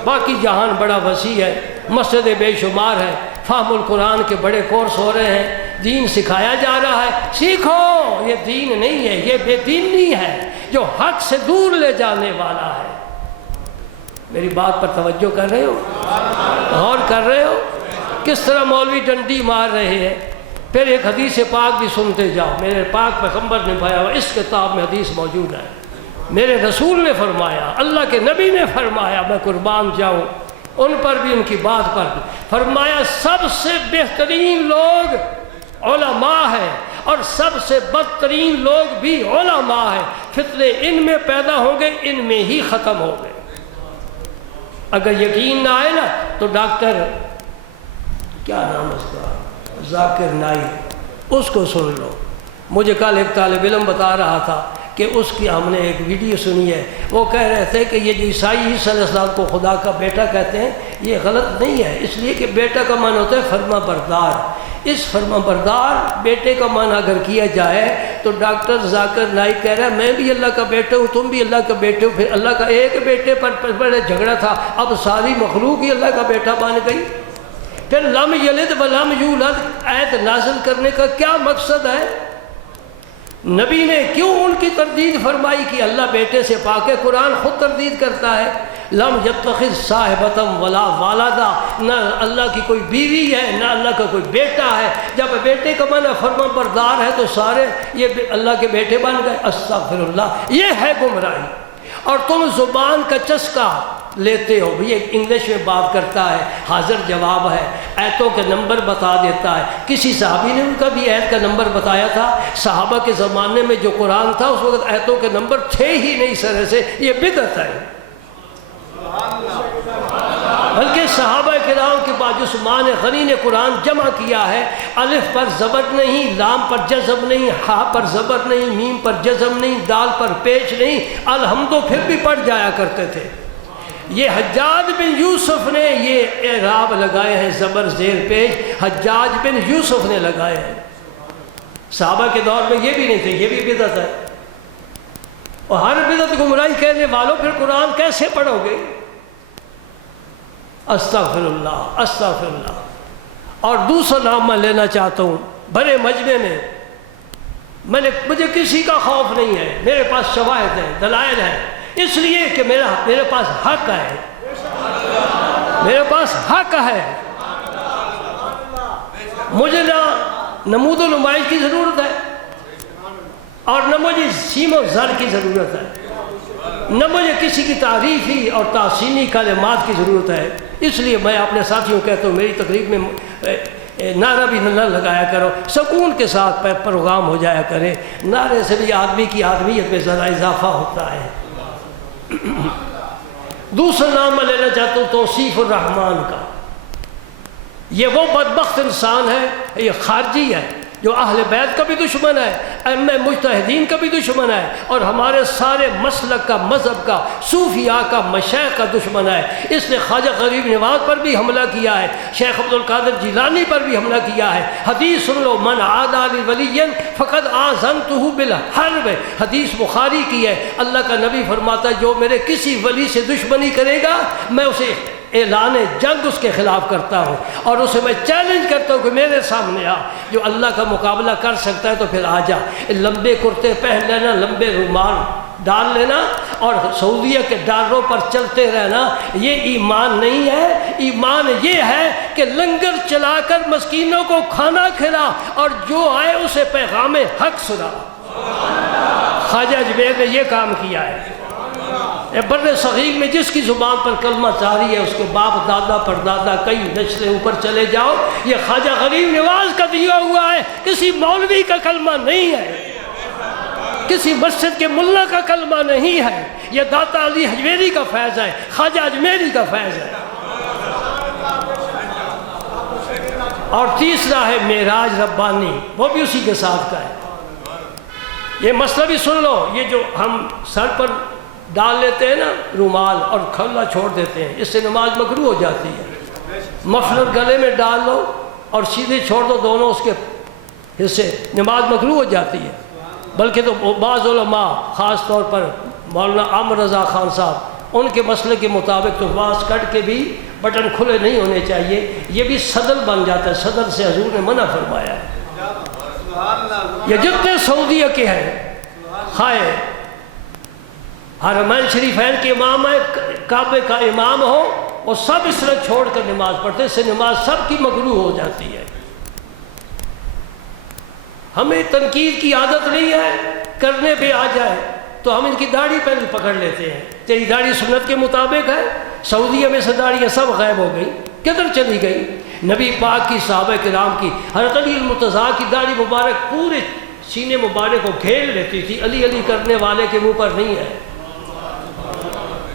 باقی جہان بڑا وسیع ہے، مسجد بے شمار ہے، فہم القرآن کے بڑے کورس ہو رہے ہیں، دین سکھایا جا رہا ہے، سیکھو، یہ دین نہیں ہے، یہ بے دینی ہے جو حق سے دور لے جانے والا ہے۔ میری بات پر توجہ کر رہے ہو؟ غور کر رہے ہو؟ کس طرح مولوی ڈنڈی مار رہے ہیں؟ پھر ایک حدیث پاک بھی سنتے جاؤ، میرے پاک پیغمبر نے بھایا ہوا، اس کتاب میں حدیث موجود ہے، میرے رسول نے فرمایا، اللہ کے نبی نے فرمایا، میں قربان جاؤں ان پر بھی، ان کی بات پر بھی، فرمایا سب سے بہترین لوگ علماء ہیں اور سب سے بدترین لوگ بھی علماء ہیں، فتنے ان میں پیدا ہوں گے، ان میں ہی ختم ہوں گے۔ اگر یقین نہ آئے نا تو ڈاکٹر کیا نام اس کا، ذاکر نائک، اس کو سن لو۔ مجھے کل ایک طالب علم بتا رہا تھا کہ اس کی ہم نے ایک ویڈیو سنی ہے، وہ کہہ رہے تھے کہ یہ جو عیسائی عیسیٰ علیہ السلام کو خدا کا بیٹا کہتے ہیں، یہ غلط نہیں ہے، اس لیے کہ بیٹا کا معنی ہوتا ہے فرما بردار۔ اس فرما بردار بیٹے کا معنی اگر کیا جائے تو ڈاکٹر ذاکر نائک کہہ رہا ہے میں بھی اللہ کا بیٹا ہوں، تم بھی اللہ کا بیٹے ہو، پھر اللہ کا ایک بیٹے پر بڑے جھگڑا تھا، اب ساری مخلوق ہی اللہ کا بیٹا بن گئی۔ پھر لم یلد ولم یولد آیت نازل کرنے کا کیا مقصد ہے؟ نبی نے کیوں ان کی تردید فرمائی کہ اللہ بیٹے سے پاک ہے؟ قرآن خود تردید کرتا ہے، لم یتخذ صاحبتم ولا والدا، نہ اللہ کی کوئی بیوی ہے نہ اللہ کا کوئی بیٹا ہے۔ جب بیٹے کا معنی فرما بردار ہے تو سارے یہ اللہ کے بیٹے بن گئے، استغفر اللہ، یہ ہے گمراہی۔ اور تم زبان کا چسکا لیتے ہو، یہ انگلش میں بات کرتا ہے، حاضر جواب ہے، آیتوں کے نمبر بتا دیتا ہے۔ کسی صحابی نے ان کا بھی آیت کا نمبر بتایا تھا، صحابہ کے زمانے میں جو قرآن تھا اس وقت آیتوں کے نمبر تھے ہی نہیں سرے سے، یہ بدعت ہے۔ بلکہ صحابہ کرام کے بعد عثمان غنی نے قرآن جمع کیا ہے، الف پر زبر نہیں، لام پر جزم نہیں، ہا پر زبر نہیں، میم پر جزم نہیں، دال پر پیش نہیں، الحمدو پھر بھی پڑھ جایا کرتے تھے۔ یہ حجاج بن یوسف نے یہ اعراب لگائے ہیں، زبر زیر پیش حجاج بن یوسف نے لگائے ہیں۔ صحابہ کے دور میں یہ بھی نہیں تھے، یہ بھی بدعت ہے۔ اور ہر بدعت گمراہی کہنے والوں پھر قرآن کیسے پڑھو گے؟ استغفر اللہ، استغفر اللہ۔ اور دوسرا نام میں لینا چاہتا ہوں، بڑے مجمع میں مجھے کسی کا خوف نہیں ہے، میرے پاس شواہد ہیں، دلائل ہیں، اس لیے کہ میرے پاس حق ہے، میرے پاس حق ہے۔ مجھے نمود و نمائش کی ضرورت ہے، اور نہ مجھے سیم و زر کی ضرورت ہے، نہ مجھے کسی کی تعریفی اور تحسینی کلمات کی ضرورت ہے۔ اس لیے میں اپنے ساتھیوں کہتا ہوں میری تقریب میں نعرہ بھی نہ لگایا کرو، سکون کے ساتھ پروگرام ہو جایا کرے، نعرے سے بھی آدمی کی آدمیت میں ذرا اضافہ ہوتا ہے۔ دوسرا نام میں لینا چاہتا ہوں توصیف الرحمن کا۔ یہ وہ بدبخت انسان ہے، یہ خارجی ہے جو اہل بیت کا بھی دشمن ہے، ائمہ مجتہدین کا بھی دشمن ہے، اور ہمارے سارے مسلک کا، مذہب کا، صوفیاء کا، مشائخ کا دشمن ہے۔ اس نے خواجہ غریب نواز پر بھی حملہ کیا ہے، شیخ عبد القادر جیلانی پر بھی حملہ کیا ہے۔ حدیث سن لو، من عادی لی ولی فقد آذنتہ بالحرب، حدیث بخاری کی ہے۔ اللہ کا نبی فرماتا ہے جو میرے کسی ولی سے دشمنی کرے گا میں اسے اعلان جنگ اس کے خلاف کرتا ہوں، اور اسے میں چیلنج کرتا ہوں کہ میرے سامنے آ، جو اللہ کا مقابلہ کر سکتا ہے تو پھر آ جا۔ لمبے کرتے پہن لینا، لمبے رومال ڈال لینا اور سعودیہ کے ڈالروں پر چلتے رہنا، یہ ایمان نہیں ہے۔ ایمان یہ ہے کہ لنگر چلا کر مسکینوں کو کھانا کھلا اور جو آئے اسے پیغام حق سنا۔ خواجہ اجمیر نے یہ کام کیا ہے۔ بر صغیر میں جس کی زبان پر کلمہ جاری ہے اس کے باپ دادا پردادا کئی نسلیں اوپر چلے جاؤ، یہ خواجہ غریب نواز کا دیا ہوا ہے، کسی مولوی کا کلمہ نہیں ہے، کسی مسجد کے ملا کا کلمہ نہیں ہے، یہ داتا علی حجویری کا فیض ہے، خواجہ اجمیری کا فیض ہے۔ اور تیسرا ہے معراج ربانی، وہ بھی اسی کے ساتھ کا ہے۔ یہ مسئلہ بھی سن لو، یہ جو ہم سر پر ڈال لیتے ہیں نا رومال اور کھلا چھوڑ دیتے ہیں، اس سے نماز مکروہ ہو جاتی ہے۔ مفلر گلے میں ڈال لو اور سیدھے چھوڑ دو دونوں اس کے حصے، نماز مکروہ ہو جاتی ہے۔ بلکہ تو بعض علماء خاص طور پر مولانا عامر رضا خان صاحب، ان کے مسئلے کے مطابق تو باز کٹ کے بھی بٹن کھلے نہیں ہونے چاہیے، یہ بھی صدر بن جاتا ہے، صدر سے حضور نے منع فرمایا ہے۔ یہ جتنے سعودیہ کے ہیں، خواہ حرمین شریفین کے امام ہے، کعبے کا امام ہو، وہ سب اس طرح چھوڑ کر نماز پڑھتے، اس سے نماز سب کی مکروہ ہو جاتی ہے۔ ہمیں تنقید کی عادت نہیں ہے، کرنے پہ آ جائے تو ہم ان کی داڑھی پہلے پکڑ لیتے ہیں، تیری داڑھی سنت کے مطابق ہے؟ سعودیہ میں سے داڑھیاں سب غائب ہو گئی، کدھر چلی گئی؟ نبی پاک کی، صحابہ کرام کی، حضرت علی المرتضیٰ کی داڑھی مبارک پورے سینے مبارک کو گھیر لیتی تھی، علی علی کرنے والے کے منہ پر نہیں ہے،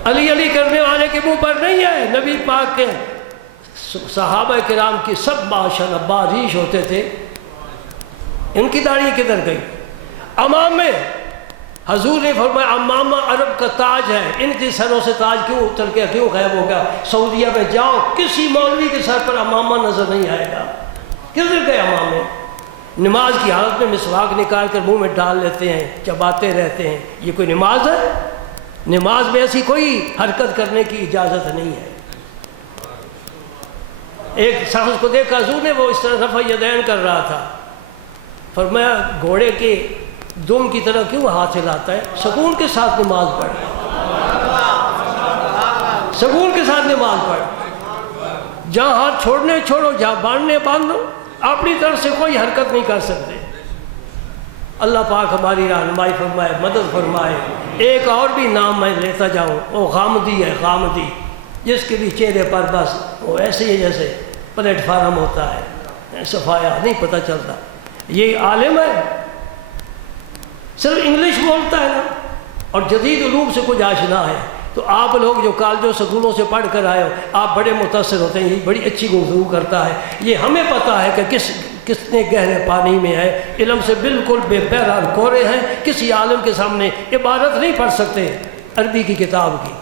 علی علی کرنے والے کے منہ پر نہیں ہے۔ نبی پاک کے صحابہ کرام کی سب ماشاءاللہ باریش ہوتے تھے، ان کی داڑھی کدھر گئی؟ امامے، حضور نے فرمایا امامہ عرب کا تاج ہے، ان کے سروں سے تاج کیوں اتر کے کیوں غائب ہو گیا؟ سعودیہ میں جاؤ کسی مولوی کے سر پر امامہ نظر نہیں آئے گا، کدھر گئے امامے؟ نماز کی حالت میں مسواک نکال کر منہ میں ڈال لیتے ہیں، چباتے رہتے ہیں، یہ کوئی نماز ہے؟ نماز میں ایسی کوئی حرکت کرنے کی اجازت نہیں ہے۔ ایک شخص کو دیکھا حضور نے، وہ اس طرح رفع یدین کر رہا تھا، فرمایا گھوڑے کے دم کی طرح کیوں ہاتھ ہلاتا ہے؟ سکون کے ساتھ نماز پڑھ، سکون کے ساتھ نماز پڑھ، جہاں ہاتھ چھوڑنے چھوڑو، جہاں باندھنے باندھو، اپنی طرف سے کوئی حرکت نہیں کر سکتے۔ اللہ پاک ہماری رہنمائی فرمائے، مدد فرمائے۔ ایک اور بھی نام میں لیتا جاؤں، وہ غامدی ہے، غامدی، جس کے بھی چہرے پر بس وہ ایسے ہی جیسے پلیٹ فارم ہوتا ہے، صفایا نہیں پتہ چلتا۔ یہ عالم ہے، صرف انگلش بولتا ہے نا، اور جدید علوم سے کچھ آشنا ہے، تو آپ لوگ جو کالجوں سکولوں سے پڑھ کر آئے ہو، آپ بڑے متاثر ہوتے ہیں، یہ بڑی اچھی گفتگو کرتا ہے، یہ ہمیں پتہ ہے کہ کتنے گہرے پانی میں ہے، علم سے بالکل بے بہران کورے ہیں، کسی عالم کے سامنے عبارت نہیں پڑھ سکتے عربی کی کتاب کی۔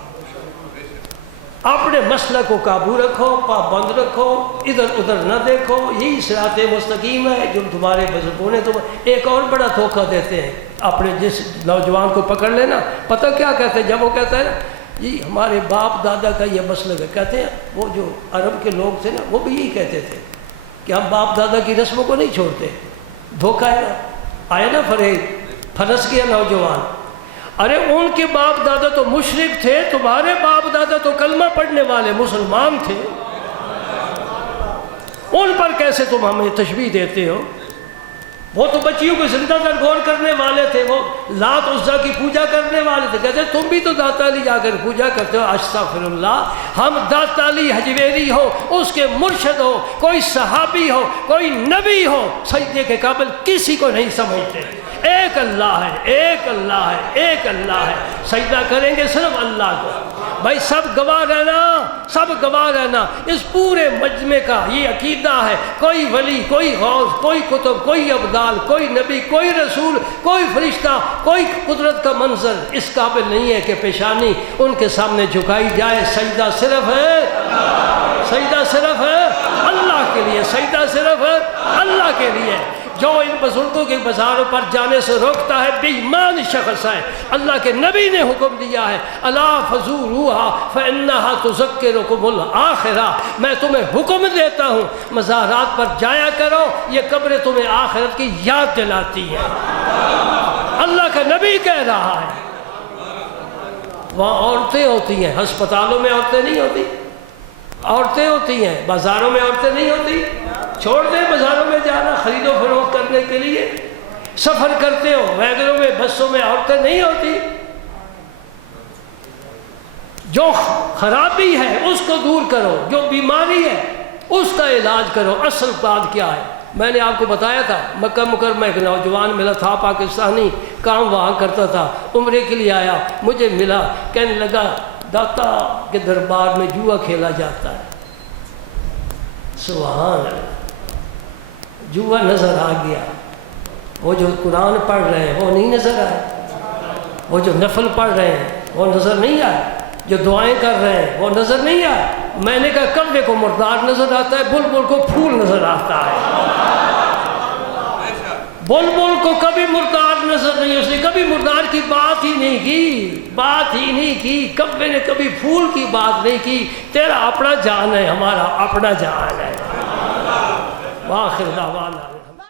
اپنے مسلک کو قابو رکھو، پابند رکھو، ادھر ادھر نہ دیکھو، یہی صراط مستقیم ہے جو تمہارے بزرگوں نے تم۔ ایک اور بڑا دھوکہ دیتے ہیں، اپنے جس نوجوان کو پکڑ لینا، پتہ کیا کہتے ہیں جب وہ کہتا ہے نا جی ہمارے باپ دادا کا یہ مسلک ہے، کہتے ہیں وہ جو عرب کے لوگ تھے نا وہ بھی یہی کہتے تھے کہ ہم باپ دادا کی رسموں کو نہیں چھوڑتے۔ دھوکہ ہے نا، آیا نا فریب، پھنس گیا نوجوان۔ ارے ان کے باپ دادا تو مشرک تھے، تمہارے باپ دادا تو کلمہ پڑھنے والے مسلمان تھے، ان پر کیسے تم ہمیں تشبیہ دیتے ہو؟ وہ تو بچیوں کو زندہ درگور کرنے والے تھے، وہ لات عزا کی پوجا کرنے والے تھے، کہتے تم بھی تو داتا علی جا کر پوجا کرتے ہو۔ استغفر اللہ، ہم داتا علی حجویری ہو، اس کے مرشد ہو، کوئی صحابی ہو، کوئی نبی ہو، سجدے کے قابل کسی کو نہیں سمجھتے۔ ایک اللہ ہے، ایک اللہ ہے، ایک اللہ ہے، سجدہ کریں گے صرف اللہ کو۔ بھائی سب گواہ رہنا، سب گواہ رہنا، اس پورے مجمع کا یہ عقیدہ ہے، کوئی ولی، کوئی غوث، کوئی کتب، کوئی ابدال، کوئی نبی، کوئی رسول، کوئی فرشتہ، کوئی قدرت کا منظر اس قابل نہیں ہے کہ پیشانی ان کے سامنے جھکائی جائے۔ سجدہ صرف ہے، سجدہ صرف ہے اللہ کے لیے، سجدہ صرف ہے اللہ کے لیے۔ جو ان بزرگوں کے بازاروں پر جانے سے روکتا ہے بے ایمان شخص ہے۔ اللہ کے نبی نے حکم دیا ہے، الا فزوروها فانها تذکرکم الاخرہ، میں تمہیں حکم دیتا ہوں مزارات پر جایا کرو، یہ قبریں تمہیں آخرت کی یاد دلاتی ہیں۔ اللہ کا نبی کہہ رہا ہے۔ وہاں عورتیں ہوتی ہیں، ہسپتالوں میں عورتیں نہیں ہوتی، عورتیں ہوتی ہیں، بازاروں میں عورتیں نہیں ہوتی۔ چھوڑ دیں بازاروں میں جانا خرید و فروخت کرنے کے لیے، سفر کرتے ہو ویگنوں میں، بسوں میں عورتیں نہیں ہوتی۔ جو خرابی ہے اس کو دور کرو، جو بیماری ہے اس کا علاج کرو۔ اصل بات کیا ہے؟ میں نے آپ کو بتایا تھا، مکہ مکرمہ ایک نوجوان ملا تھا، پاکستانی، کام وہاں کرتا تھا، عمرے کے لیے آیا، مجھے ملا، کہنے لگا داتا کے دربار میں جوا کھیلا جاتا ہے۔ سبحان اللہ، جوا نظر آ گیا۔ وہ جو قرآن پڑھ رہے ہیں وہ نہیں نظر آئے، وہ جو نفل پڑھ رہے ہیں وہ نظر نہیں آئے، جو دعائیں کر رہے ہیں وہ نظر نہیں آئے۔ میں نے کہا کبے کو مردار نظر آتا ہے، بلبل کو پھول نظر آتا ہے۔ بلبل کو کبھی مردار نظر نہیں، اس نے کبھی مردار کی بات ہی نہیں کی، بات ہی نہیں کی۔ کبے نے کبھی پھول کی بات نہیں کی۔ تیرا اپنا جان ہے، ہمارا اپنا جان ہے۔ وآخر دعوانا